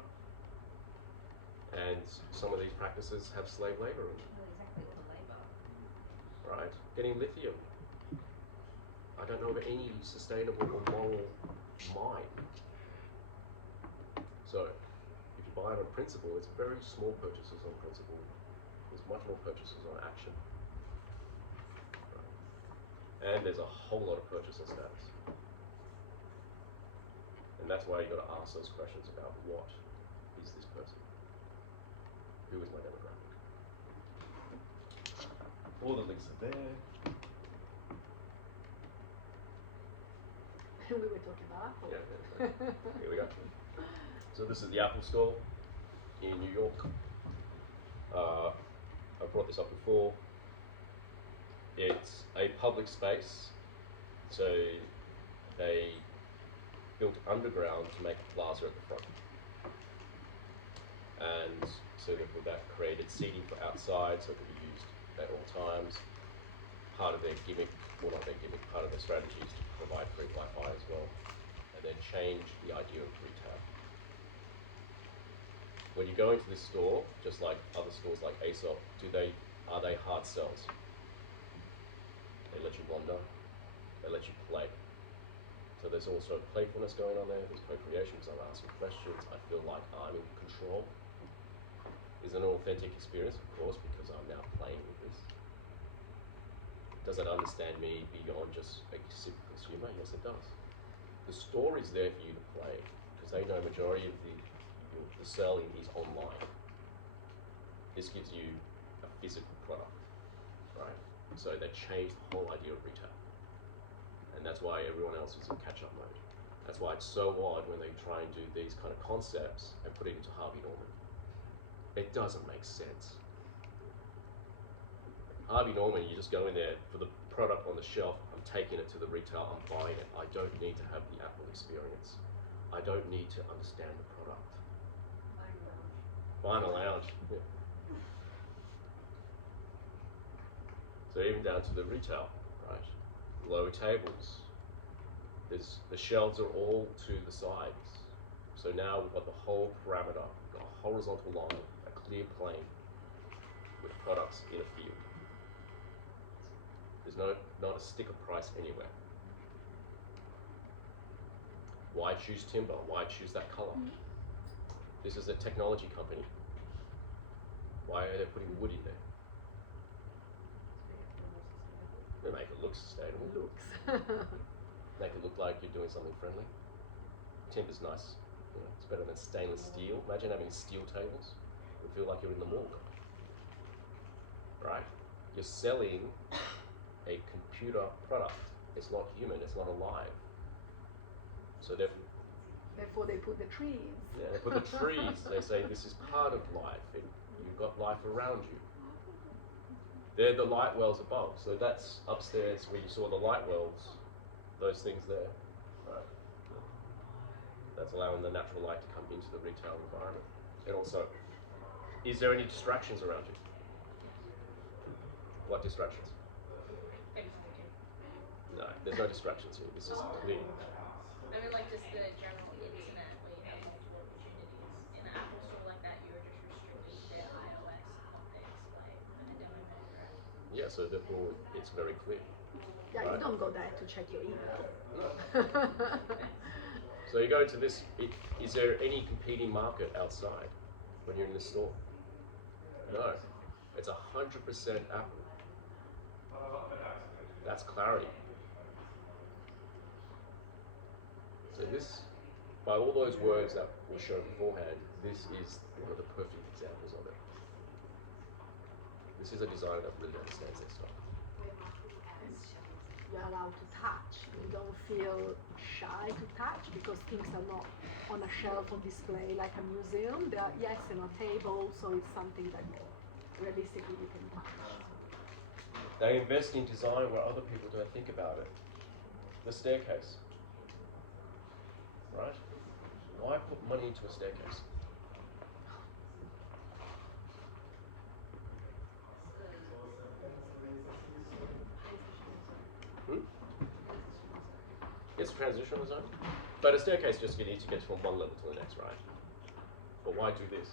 and some of these practices have slave labor in them, Well, exactly all the labour. right? Getting lithium. I don't know of any sustainable or moral mine. So, if you buy it on principle, it's very small purchases on principle. There's much more purchases on action. And there's a whole lot of purchase on status. And that's why you got to ask those questions about what is this person? Who is my demographic? All the links are there. We were talking about Apple. Yeah. Here we go. So this is the Apple Store in New York. I brought this up before. It's a public space, so they built underground to make a plaza at the front. And so that created seating for outside, so it could be used at all times. Part of their gimmick, well not their gimmick, part of their strategy is to provide free Wi-Fi as well, and then change the idea of retail. When you go into this store, just like other stores like Aesop, are they hard sells? They let you wander, they let you play. So there's also playfulness going on there, there's co-creation because I'm asking questions, I feel like I'm in control. Is an authentic experience, of course, because I'm now playing with this. Does it understand me beyond just a simple consumer? Yes, it does. The store is there for you to play, because they know majority of the selling is online. This gives you a physical product. So they changed the whole idea of retail. And that's why everyone else is in catch-up mode. That's why it's so odd when they try and do these kind of concepts and put it into Harvey Norman. It doesn't make sense. Harvey Norman, you just go in there for the product on the shelf, I'm taking it to the retail, I'm buying it. I don't need to have the Apple experience. I don't need to understand the product. Buying a lounge. Yeah. So even down to the retail, right? Low tables. The shelves are all to the sides. So now we've got the whole parameter, a horizontal line, a clear plane with products in a field. There's not a sticker price anywhere. Why choose timber? Why choose that color? This is a technology company. Why are they putting wood in there? They make it look sustainable. Looks. Make it look like you're doing something friendly. Timber's nice. You know, it's better than stainless steel. Imagine having steel tables. You feel like you're in the morgue. Right? You're selling a computer product. It's not human. It's not alive. So Therefore, they put the trees. yeah, they put the trees. They say this is part of life. You've got life around you. They're the light wells above. So that's upstairs where you saw the light wells. Those things there. Right. That's allowing the natural light to come into the retail environment. And also, is there any distractions around you? What distractions? No, there's no distractions here. This is clear. I mean, like just the general internet where you have multiple opportunities. In an Apple store like that, you're just restricted to their iOS on their display and a demo mode, right? Yeah, so therefore it's very clear. Yeah, Right. you don't go there to check your email. So you go to this, is there any competing market outside when you're in the store? No. It's 100% Apple. That's clarity. So this, by all those words that were shown beforehand, this is one of the perfect examples of it. This is a designer that really understands their stuff. You're allowed to touch. You don't feel shy to touch because things are not on a shelf or display like a museum. They are, yes, on a table, so it's something that realistically you can touch. They invest in design where other people don't think about it. The staircase. Right? Why put money into a staircase? It's a transitional zone. But a staircase just needs to get from one level to the next, right? But why do this?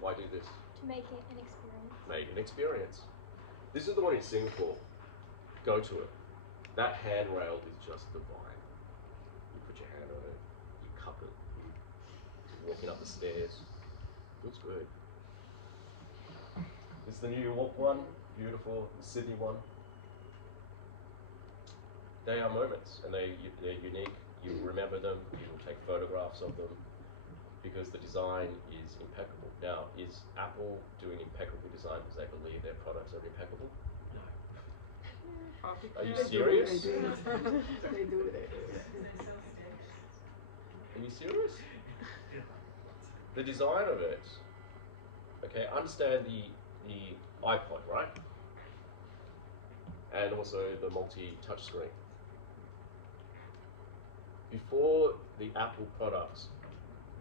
Why do this? To make it an experience. Make an experience. This is the one in Singapore. Go to it. That handrail is just divine. You put your hand on it, you cup it, you're walking up the stairs. Looks good. This is the New York one, beautiful. The Sydney one. They are moments, and they're unique. You remember them. You will take photographs of them because the design is impeccable. Now, is Apple doing impeccable design because they believe their products are impeccable? Are you serious? They do it. Are you serious? The design of it. Okay, understand the iPod, right? And also the multi-touch screen. Before the Apple products,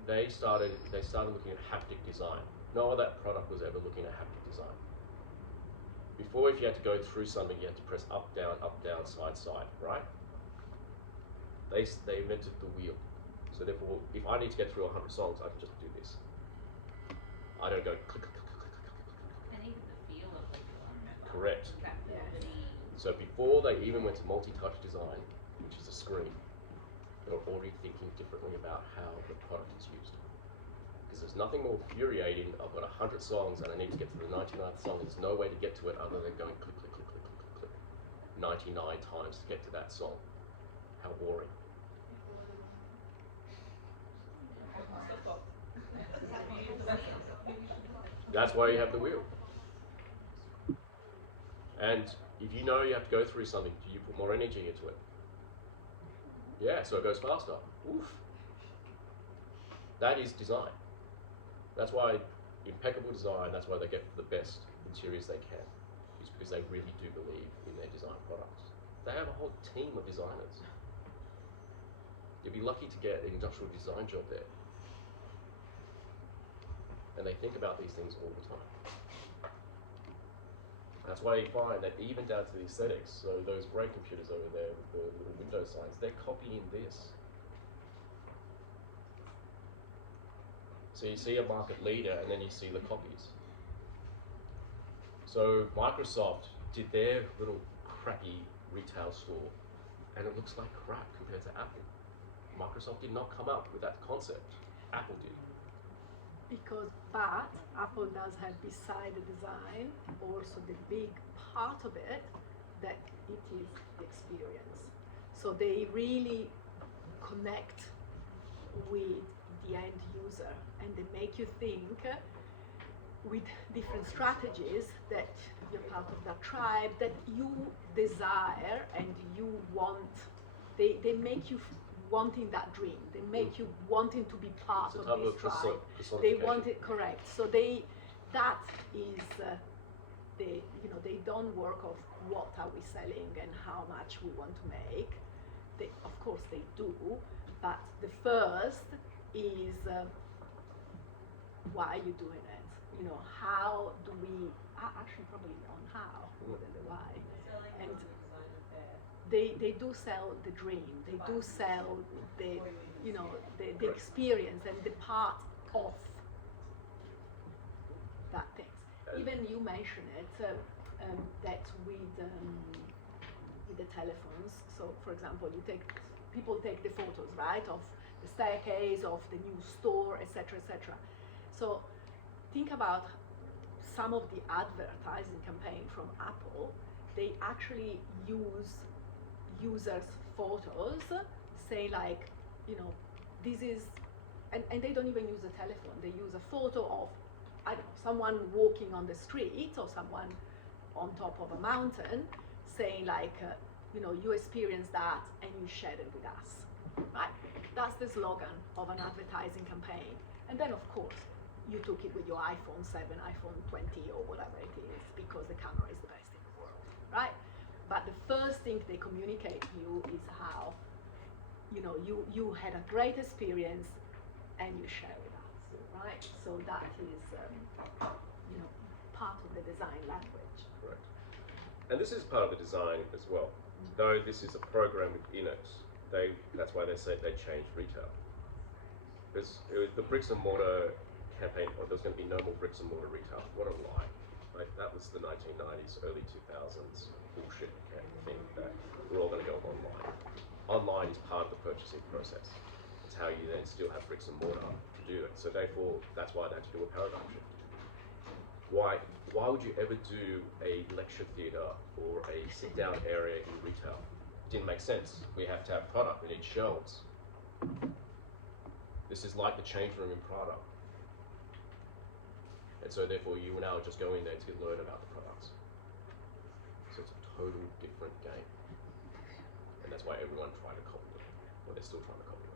they started looking at haptic design. No other product was ever looking at haptic design. Before, if you had to go through something, you had to press up, down, side, side, right? They invented the wheel. So therefore, if I need to get through 100 songs, I can just do this. I don't go click, click, click, click, click, click, click, click. And even the feel of the Correct. that quality. So before they even went to multi-touch design, which is a screen, they were already thinking differently about how the product is used. Because there's nothing more infuriating. I've got 100 songs and I need to get to the 99th song. There's no way to get to it other than going click, click, click, click, click, click, click, 99 times to get to that song. How boring. That's why you have the wheel. And If you know you have to go through something, do you put more energy into it? Yeah, so it goes faster. Oof. That is design. That's why impeccable design, that's why they get the best interiors they can. It's because they really do believe in their design products. They have a whole team of designers. You'll be lucky to get an industrial design job there. And they think about these things all the time. That's why you find that even down to the aesthetics, so those great computers over there with the little window signs, they're copying this. So you see a market leader and then you see the copies. So Microsoft did their little crappy retail store and it looks like crap compared to Apple. Microsoft did not come up with that concept. Apple did. But Apple does have beside the design also the big part of it that it is the experience. So they really connect with the end user and they make you think with different strategies that you're part of that tribe that you desire and you want. They make you wanting that dream. They make you wanting to be part It's a of type this of tribe. They want it correct. So that is they don't work of what are we selling and how much we want to make. They, of course they do, but the first is why are you doing it? You know, how do we actually probably on how more than the why. And they do sell the dream. They do sell the the experience and the part of that things. Even you mentioned it that with the telephones. So, for example, people take the photos, right, of the staircase, of the new store, etc., etc. So, think about some of the advertising campaign from Apple. They actually use users' photos, say like, this is, and they don't even use a telephone. They use a photo of, I don't know, someone walking on the street or someone on top of a mountain, saying like, you experience that and you share it with us, right? That's the slogan of an advertising campaign. And then of course, you took it with your iPhone 7, iPhone 20 or whatever it is, because the camera is the best in the world, right? But the first thing they communicate to you is how, you had a great experience and you share with us, right? So that is, part of the design language. Correct. And this is part of the design as well. Though this is a program within it, that's why they say they changed retail. Because the bricks and mortar campaign, there's going to be no more bricks and mortar retail. What a lie. Like, that was the 1990s, early 2000s bullshit thing that we're all going to go online. Online is part of the purchasing process. It's how you then still have bricks and mortar to do it. So therefore, that's why they had to do a paradigm shift. Why would you ever do a lecture theatre or a sit-down area in retail? Didn't make sense. We have to have product. We need shelves. This is like the change room in Prada. And so therefore you now just go in there to learn about the products. So it's a total different game. And that's why everyone tried to copy it. Or they're still trying to copy it.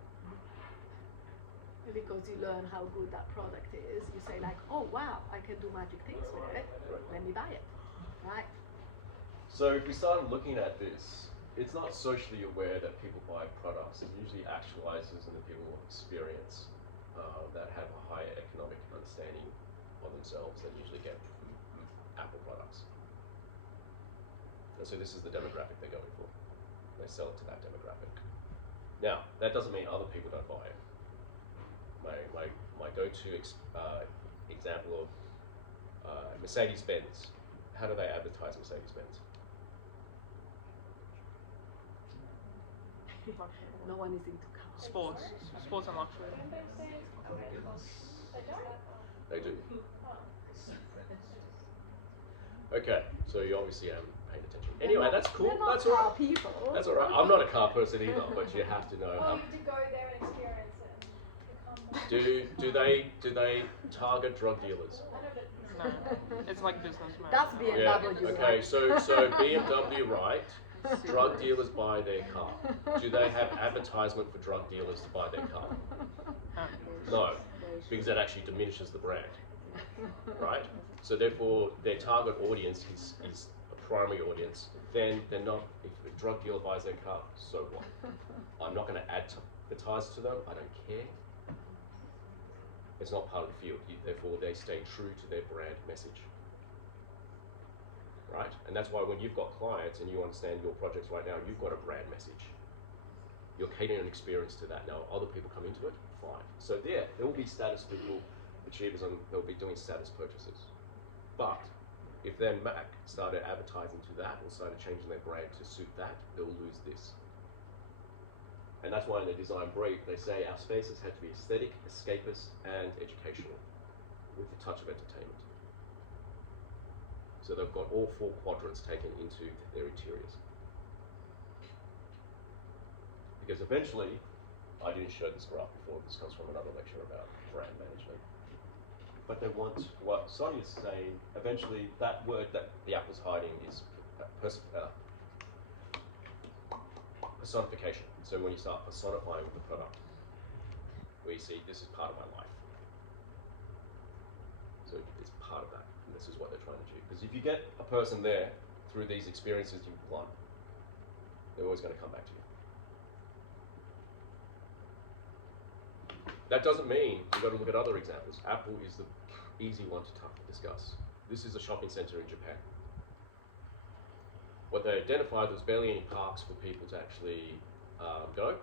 Because you learn how good that product is, you say like, oh wow, I can do magic things with it, let me buy it, right? So if we start looking at this, it's not socially aware that people buy products. It usually actualizes in the people experience that have a higher economic understanding of themselves that usually get Apple products. And so this is the demographic they're going for. They sell it to that demographic. Now, that doesn't mean other people don't buy it. My go-to example of Mercedes-Benz. How do they advertise Mercedes-Benz? No one is into cars. Sports and luxury. They do. Okay, so you obviously haven't paid attention. Anyway, that's cool. They're not That's all car right. people. That's all right. I'm not a car person either, but you have to know. Well, you have to go there and experience it and become Do they target drug dealers? I know, but No, it's like businessman. That's Yeah. BMW. Okay. So BMW, right? Drug dealers buy their car. Do they have advertisement for drug dealers to buy their car? No, because that actually diminishes the brand, right? So therefore, their target audience is a primary audience. Then they're not. If a drug dealer buys their car, so what? I'm not going to advertise to them. I don't care. It's not part of the field. Therefore, they stay true to their brand message. Right? And that's why when you've got clients and you understand your projects right now, you've got a brand message. You're catering an experience to that. Now, other people come into it, fine. So there will be status people, achievers, and they'll be doing status purchases. But if then Mac started advertising to that or started changing their brand to suit that, they'll lose this. And that's why in the design brief, they say our spaces have to be aesthetic, escapist, and educational, with a touch of entertainment. So they've got all 4 quadrants taken into their interiors. Because eventually, I didn't show this graph before, this comes from another lecture about brand management. But they want, what Sonia's saying, eventually that word that the apple's hiding is personification. So when you start personifying with the product, where you see this is part of my life. So it's part of that, and this is what they're trying to achieve. Because if you get a person there through these experiences you've won, they're always going to come back to you. That doesn't mean you've got to look at other examples. Apple is the easy one to discuss. This is a shopping center in Japan. What they identified was barely any parks for people to actually go.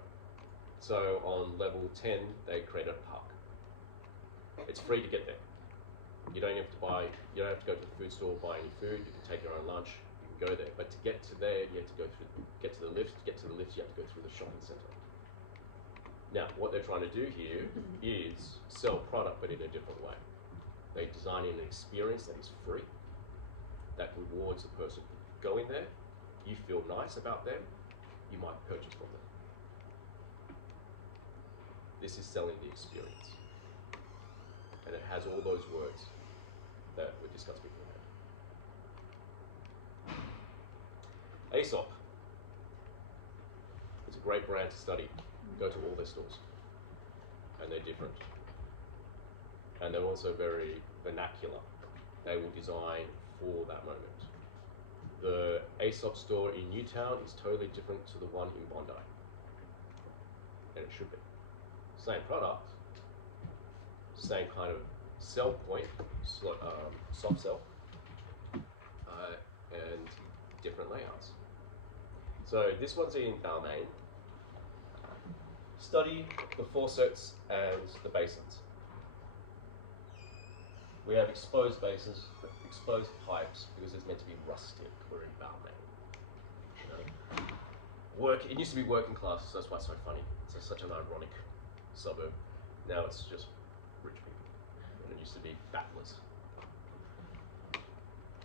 So on level 10, they created a park. It's free to get there. You don't have to buy. You don't have to go to the food store, buy any food. You can take your own lunch. You can go there. But to get to there, you have to go through. Get to the lift. To get to the lift, you have to go through the shopping center. Now, what they're trying to do here is sell product, but in a different way. They're designing an experience that is free, that rewards the person going there. You feel nice about them, you might purchase from them. This is selling the experience. And it has all those words that we discussed beforehand. Aesop. It's a great brand to study. Go to all their stores. And they're different. And they're also very vernacular. They will design for that moment. The Aesop store in Newtown is totally different to the one in Bondi. And it should be. Same product, same kind of sell point, soft sell, and different layouts. So this one's in Balmain. Study the faucets and the basins. We have exposed basins, exposed pipes, because it's meant to be rustic. We're in Balmain. You know? It used to be working class, so that's why it's so funny. It's such an ironic suburb. Now it's just rich people. And it used to be battlers.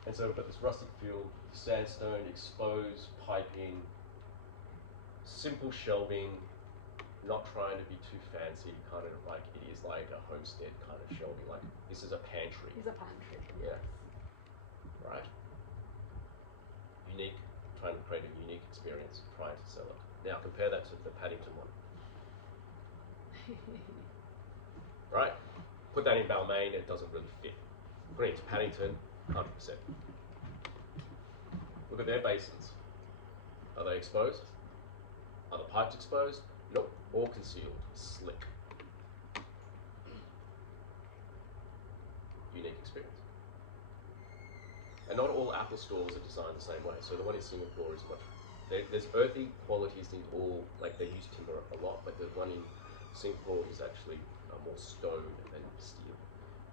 And so we've got this rustic feel, sandstone, exposed piping, simple shelving, not trying to be too fancy, kind of like it is like a homestead kind of shelving, like this is a pantry. It's a pantry. Yeah. Right? Unique, trying to create a unique experience, trying to sell it. Now compare that to the Paddington one. Right? Put that in Balmain, it doesn't really fit. Put it into Paddington, 100%. Look at their basins. Are they exposed? Are the pipes exposed? Nope, all concealed, slick. Unique experience. And not all Apple stores are designed the same way. So the one in Singapore is much, there's earthy qualities in all, like they use timber a lot, but the one in Singapore is actually more stone than steel.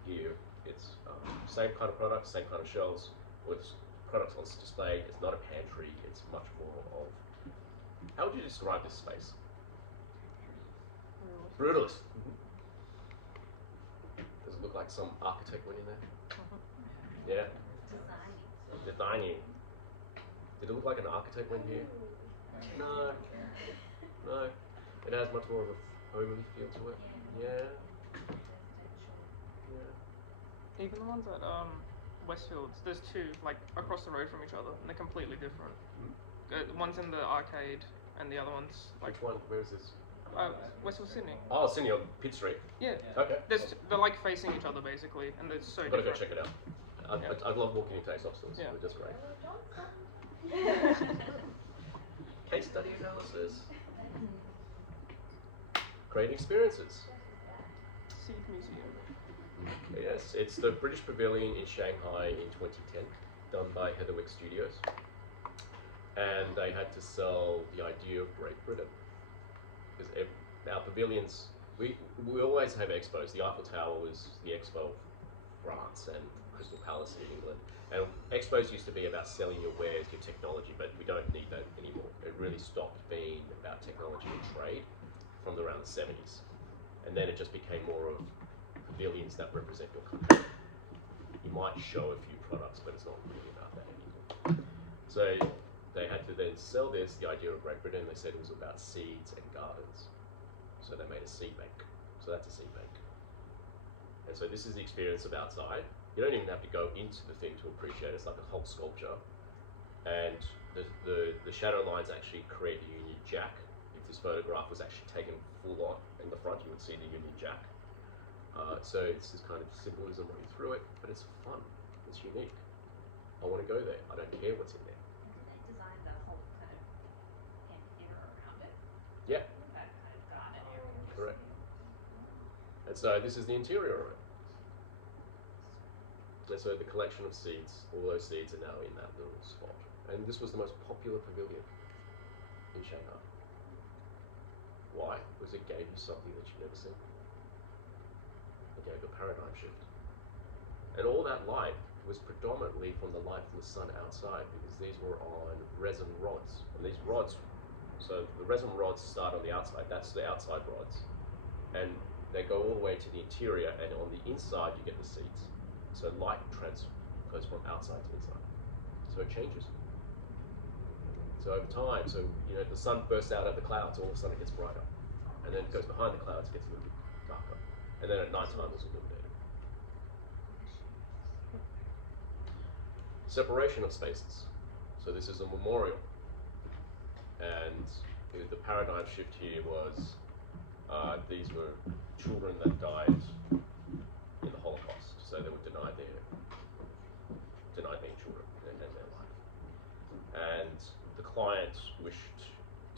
Here, it's same kind of product, same kind of shelves, with products on display. It's not a pantry, it's much more of, how would you describe this space? Brutalist. Does it look like some architect went in there? Yeah. Designing. Did it look like an architect went here? No. No. It has much more of a homely feel to it. Yeah. Yeah. Even the ones at Westfields, there's two like across the road from each other, and they're completely different. One's in the arcade, and the other one's like Which one? Where is this? Westfield Sydney. Oh, Sydney on Pitt Street. Yeah. Okay. They're like facing each other basically, and they're so I've got to go different. check it out. I love walking into ASOS stores. Yeah. They're just great. Case study analysis. Great experiences. Seed Museum. Yes, it's the British Pavilion in Shanghai in 2010, done by Heatherwick Studios. And they had to sell the idea of Great Britain. Because our pavilions, we always have expos. The Eiffel Tower was the expo of France and Crystal Palace in England. And expos used to be about selling your wares, your technology, but we don't need that anymore. It really stopped being about technology and trade from around the 70s. And then it just became more of pavilions that represent your country. You might show a few products, but it's not really about that anymore. So they had to then sell this, the idea of Great Britain. They said it was about seeds and gardens. So they made a seed bank. So that's a seed bank. And so this is the experience of outside. You don't even have to go into the thing to appreciate it. It's like a whole sculpture. And the shadow lines actually create a Union Jack. If this photograph was actually taken full on in the front, you would see the Union Jack. So it's this kind of symbolism running through it, but it's fun. It's unique. I want to go there. I don't care what's in there. Did they design the whole kind of amphitheater around it? Yeah, That kind of garden area? correct. And so this is the interior of it. And so the collection of seeds, all those seeds are now in that little spot. And this was the most popular pavilion in Shanghai. Why? Because it gave you something that you've never seen. It gave a paradigm shift. And all that light was predominantly from the light from the sun outside, because these were on resin rods. And these rods, so the resin rods start on the outside, that's the outside rods. And they go all the way to the interior, and on the inside you get the seeds. So light goes from outside to inside. So it changes. So over time, the sun bursts out of the clouds, all of a sudden it gets brighter. And then it goes behind the clouds, it gets a little bit darker. And then at night time it's illuminated. Separation of spaces. So this is a memorial. And the paradigm shift here was, these were children that died in the Holocaust. So they were denied being children and their life. And the client wished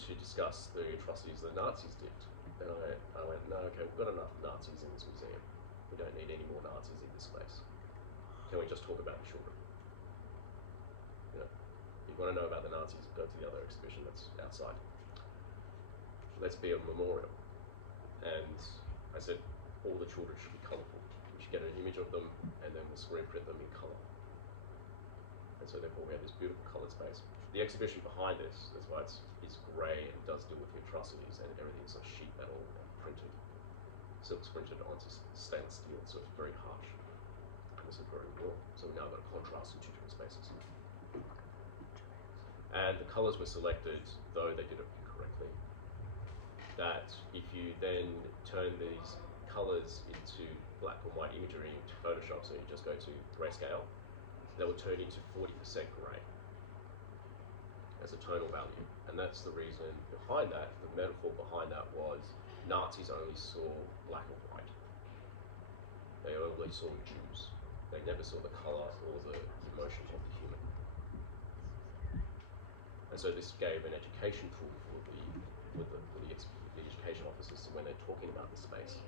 to discuss the atrocities the Nazis did. And I went, no, okay, we've got enough Nazis in this museum. We don't need any more Nazis in this space. Can we just talk about the children? If you want to know about the Nazis, go to the other exhibition that's outside. Let's be a memorial. And I said, all the children should be colourful. We should get an image of them, and then we'll screen print them in colour. And so therefore we have this beautiful coloured space. The exhibition behind this, that's why it's grey and does deal with the atrocities, and everything's on sheet metal and printed. Silk's printed onto stainless steel, so it's very harsh. And this is very warm. So we now got a contrast in two different spaces. And the colours were selected, though they did it incorrectly. That if you then turn these colours into black and white imagery into Photoshop, so you just go to grayscale, they will turn into 40% grey as a tonal value. And that's the reason behind that, the metaphor behind that was Nazis only saw black and white. They only saw Jews. They never saw the colour or the emotion of the human. And so this gave an education tool for the education officers, so when they're talking about the space,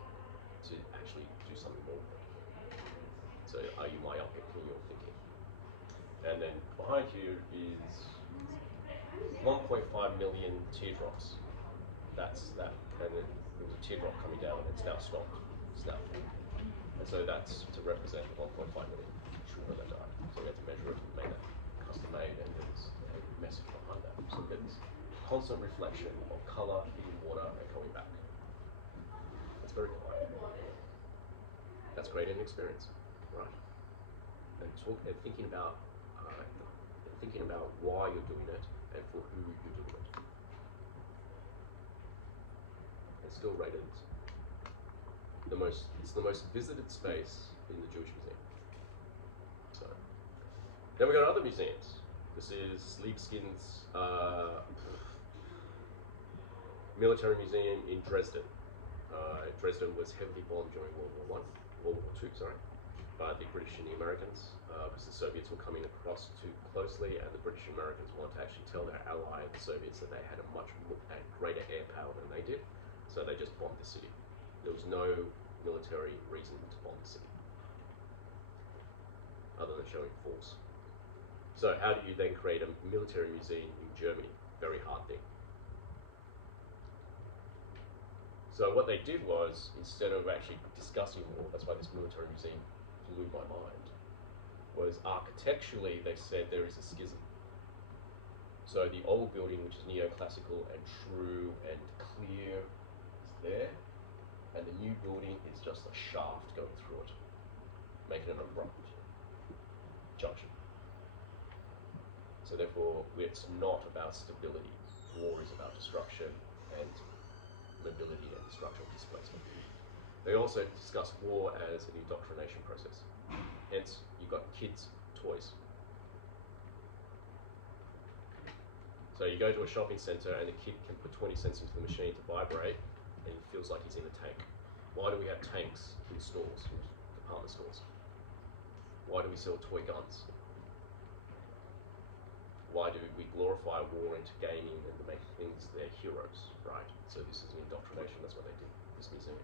to actually do something more with it. So are you myopic in your thinking? And then behind you is 1.5 million teardrops. That's that. And then there was a teardrop coming down, and it's now stopped. It's now full. And so that's to represent the 1.5 million children that died. So we had to measure it and make that custom made, and there's a message behind that. So there's constant reflection of colour hitting water and coming back. It's very quiet. That's great in experience, right? And thinking about why you're doing it and for who you're doing it. It's still rated it's the most visited space in the Jewish Museum. Then we got other museums. This is Liebeskind's military museum in Dresden. Dresden was heavily bombed during World War II, by the British and the Americans, because the Soviets were coming across too closely, and the British and Americans wanted to actually tell their ally, the Soviets, that they had a much greater air power than they did, so they just bombed the city. There was no military reason to bomb the city, other than showing force. So how do you then create a military museum in Germany? Very hard thing. So what they did was, instead of actually discussing war, that's why this military museum blew my mind, was architecturally they said there is a schism. So the old building, which is neoclassical and true and clear, is there, and the new building is just a shaft going through it, making an abrupt junction. So therefore, it's not about stability. War is about destruction and mobility and destruction, displacement. They also discuss war as an indoctrination process. Hence, you've got kids' toys. So you go to a shopping centre and the kid can put 20 cents into the machine to vibrate, and he feels like he's in a tank. Why do we have tanks in stores, in department stores? Why do we sell toy guns? Why do we glorify war into gaming and make things their heroes, right? So this is an indoctrination, that's what they did, this museum.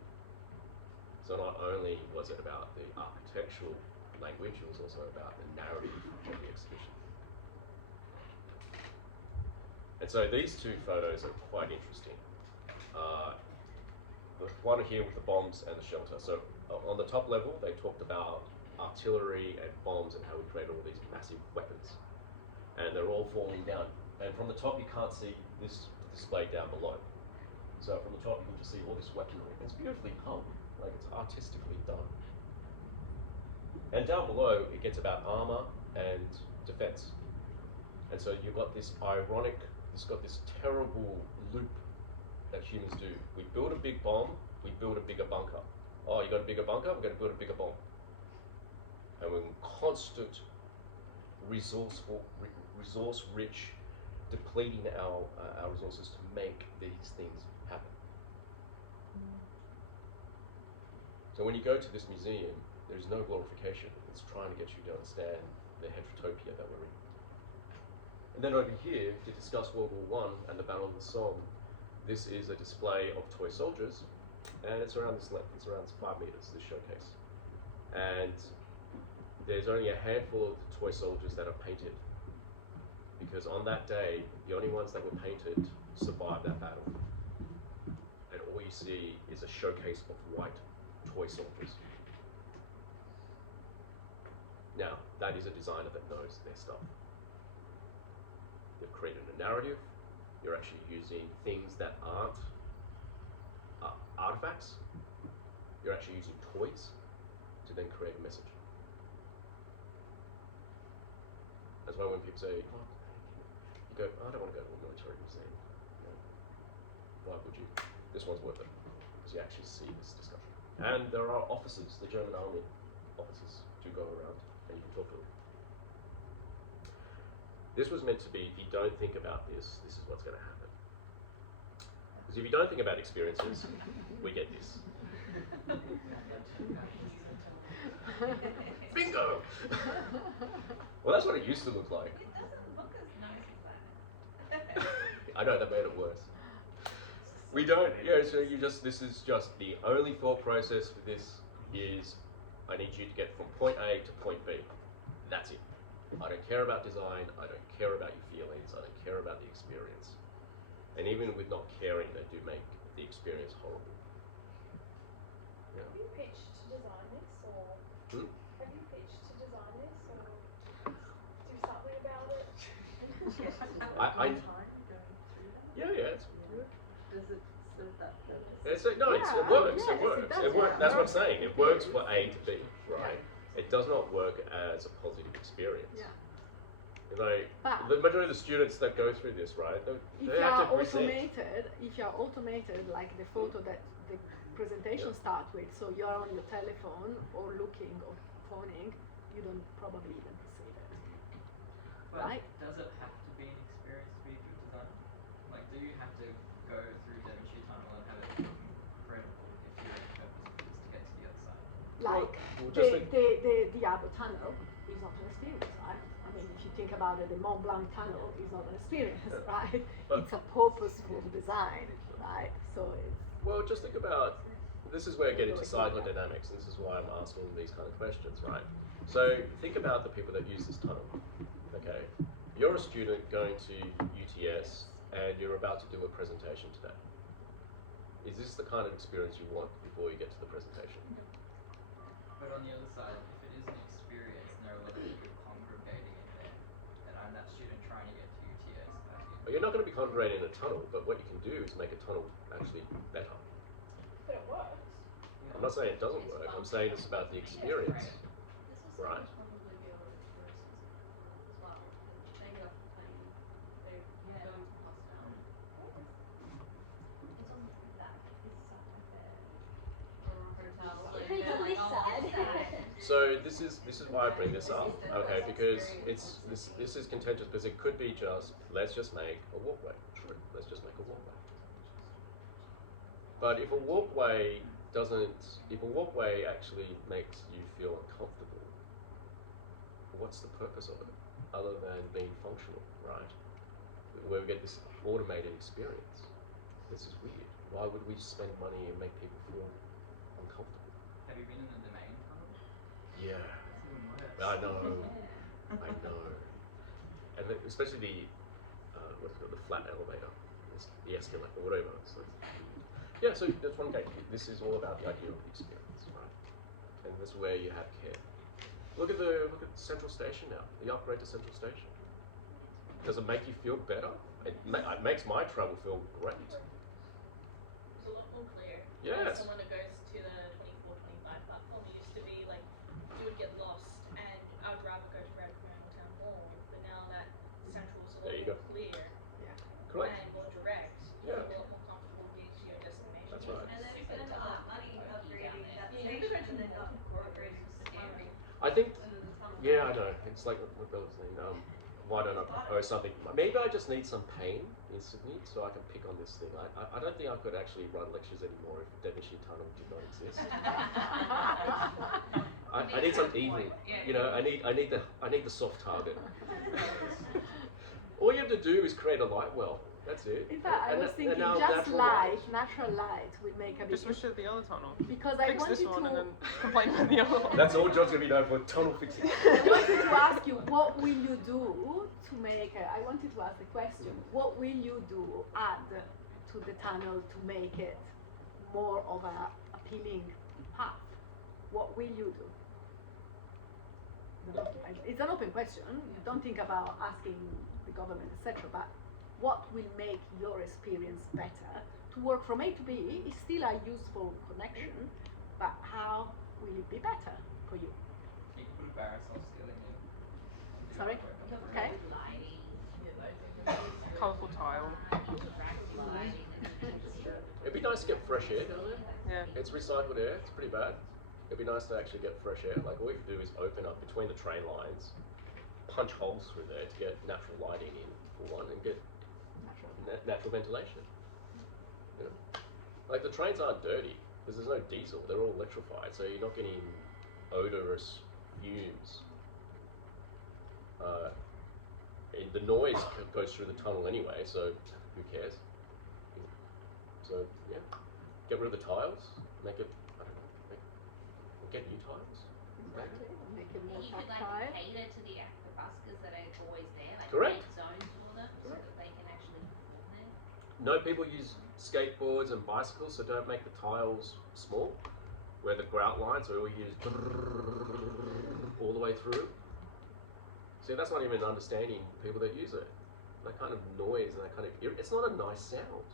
So not only was it about the architectural language, it was also about the narrative of the exhibition. And so these two photos are quite interesting. The one here with the bombs and the shelter. So on the top level, they talked about artillery and bombs and how we created all these massive weapons. And they're all falling down. And from the top, you can't see this displayed down below. So from the top, you can just see all this weaponry. It's beautifully hung, like it's artistically done. And down below, it gets about armor and defense. And so you've got this ironic, it's got this terrible loop that humans do. We build a big bomb, we build a bigger bunker. Oh, you got a bigger bunker? We're going to build a bigger bomb. And we're in constant resource-rich, depleting our resources to make these things happen. So when you go to this museum, there's no glorification. It's trying to get you to understand the heterotopia that we're in. And then over here, to discuss World War I and the Battle of the Somme, this is a display of toy soldiers, and it's around this length. It's around 5 meters, this showcase. And there's only a handful of the toy soldiers that are painted, because on that day, the only ones that were painted survived that battle. And all you see is a showcase of white toy soldiers. Now, that is a designer that knows their stuff. They've created a narrative. You're actually using things that aren't artifacts. You're actually using toys to then create a message. That's why when people say, oh, you go, I don't want to go to a military museum. You know, why would you? This one's worth it, because you actually see this discussion. And there are officers, the German army officers do go around, and you can talk to them. This was meant to be, if you don't think about this, this is what's going to happen. Because if you don't think about experiences, we get this. Bingo! Well, that's what it used to look like. It doesn't look as nice as that. I know, that made it worse. We don't, yeah, so this is just the only thought process for this is, I need you to get from point A to point B. That's it. I don't care about design, I don't care about your feelings, I don't care about the experience. And even with not caring, they do make the experience horrible. Yeah. Have you pitched to design this, or have you pitched to design this, or do something about it? I Time going through that? yeah, it's, Does it serve that purpose? it works, Yeah, it works, yes, it works. it does, It works. yeah. That's what I'm saying. It works for A to B, right? It does not work as a positive experience. Yeah. You know, But the majority of the students that go through this, right, if they you have are to present. automated, like the photo that the presentation starts with, so you're on your telephone or looking or phoning, you don't probably even see that. But right? does it have to be an experience to be a good designer? Like, do you have to go through Devonshire Tunnel and have it incredible if your purpose is to get to the other side? Like Well, just think- the Arbo Tunnel is not an experience, right? I mean, if you think about it, the Mont Blanc Tunnel is not an experience, right? But- It's a purposeful design, right? So it's Well, just think about, this is where I get into psychodynamics, and this is why I'm asking these kind of questions, right? So think about the people that use this tunnel, okay? You're a student going to UTS and you're about to do a presentation today. Is this the kind of experience you want before you get to the presentation? But on the other side, if it is an experience and there are a lot of people congregating in there, and I'm that student trying to get to UTS, Well, you're not going to be congregating in a tunnel, but what you can do is make a tunnel actually better. But it works. I'm not saying it doesn't work, I'm saying it's about the experience. This will Right. probably be a lot of tourists as well. They get off the plane, they go to hostel. It's on that this side of it. Or hotel. Hey, They're this oh, side. So this is why I bring this up, okay? Because this is contentious because it could be just let's just make a walkway. True, let's just make a walkway. But if a walkway actually makes you feel uncomfortable, what's the purpose of it other than being functional, right? Where we get this automated experience. This is weird. Why would we spend money and make people feel uncomfortable? have you been in the domain tunnel? Yeah. It's even worse. I know, I know, and especially the what's it called, the flat elevator, the escalator, or whatever. So, yeah, so that's one gate. This is all about the idea of the experience, right? And this is where you have care. Look at Central Station now. The upgrade to Central Station. Does it make you feel better? It makes my travel feel great. It's a lot more clear. Yes. As someone that goes to the 24, 25 platform, it used to be like you would get lost, and I would rather go to Redfern Town Hall. But now that Central's a lot There you more go. clear Correct. and more direct, you Yeah. feel a lot more comfortable getting to your destination. That's right. And then if they spend all that money upgrading that Yeah, station, you could and then not upgrading the tunnel. I think. Under the tunnel. Yeah, I know. It's like what Bella's saying. Why don't I propose something? Maybe I just need some pain in Sydney so I can pick on this thing. I don't think I could actually run lectures anymore if Devonshire Tunnel did not exist. I need some evening. You know, I need the soft target. All you have to do is create a light well. That's it. in fact I And was and thinking now just natural natural light will make a big Just switch to the other tunnel. because I Fix wanted this one and to then complain about the other one. That's all John's gonna be known for, tunnel fixing. I wanted to ask you, what will you do to make I wanted to ask the question, what will you do, add to the tunnel to make it more of a appealing path? What will you do? It's an open question. You don't think about asking the government, etc. But what will make your experience better? To work from A to B is still a useful connection, but how will it be better for you? You can put a parasol ceiling in. And do Sorry? it like Okay. Lighting, Colourful tile. interactive lighting, It'd be nice to get fresh air down there. Yeah. It's recycled air. It's pretty bad. It'd be nice to actually get fresh air. Like all you can do is open up between the train lines, punch holes through there to get natural lighting in for one, and get natural ventilation. You know, like the trains aren't dirty because there's no diesel. They're all electrified, so you're not getting odorous fumes. And the noise goes through the tunnel anyway, so who cares? So yeah, get rid of the tiles, make it, I don't know, get new tiles. Exactly. Make it more you could like tactile. cater to the buskers that are always there, like Correct. make zones for them so that they can actually perform there. No, people use skateboards and bicycles, so don't make the tiles small, where the grout lines are all used all the way through. See, that's not even understanding people that use it. That kind of noise and that kind of, it's not a nice sound.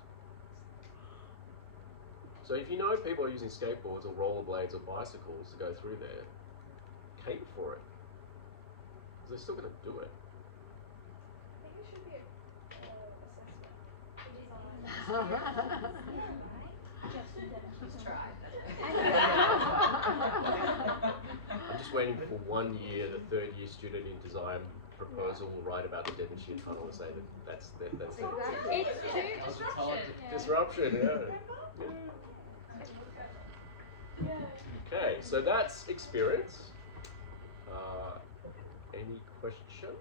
So if you know people are using skateboards or rollerblades or bicycles to go through there, cater for it. Because they're still going to do it. I think it should be assessment. Just try. I'm just waiting for 1 year, the third year student in design proposal, write about the Devonshire Tunnel and say that's it. Exactly. It's Disruption, yeah. Okay, so that's experience. Any questions?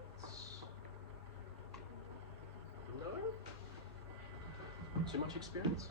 No? Too much experience?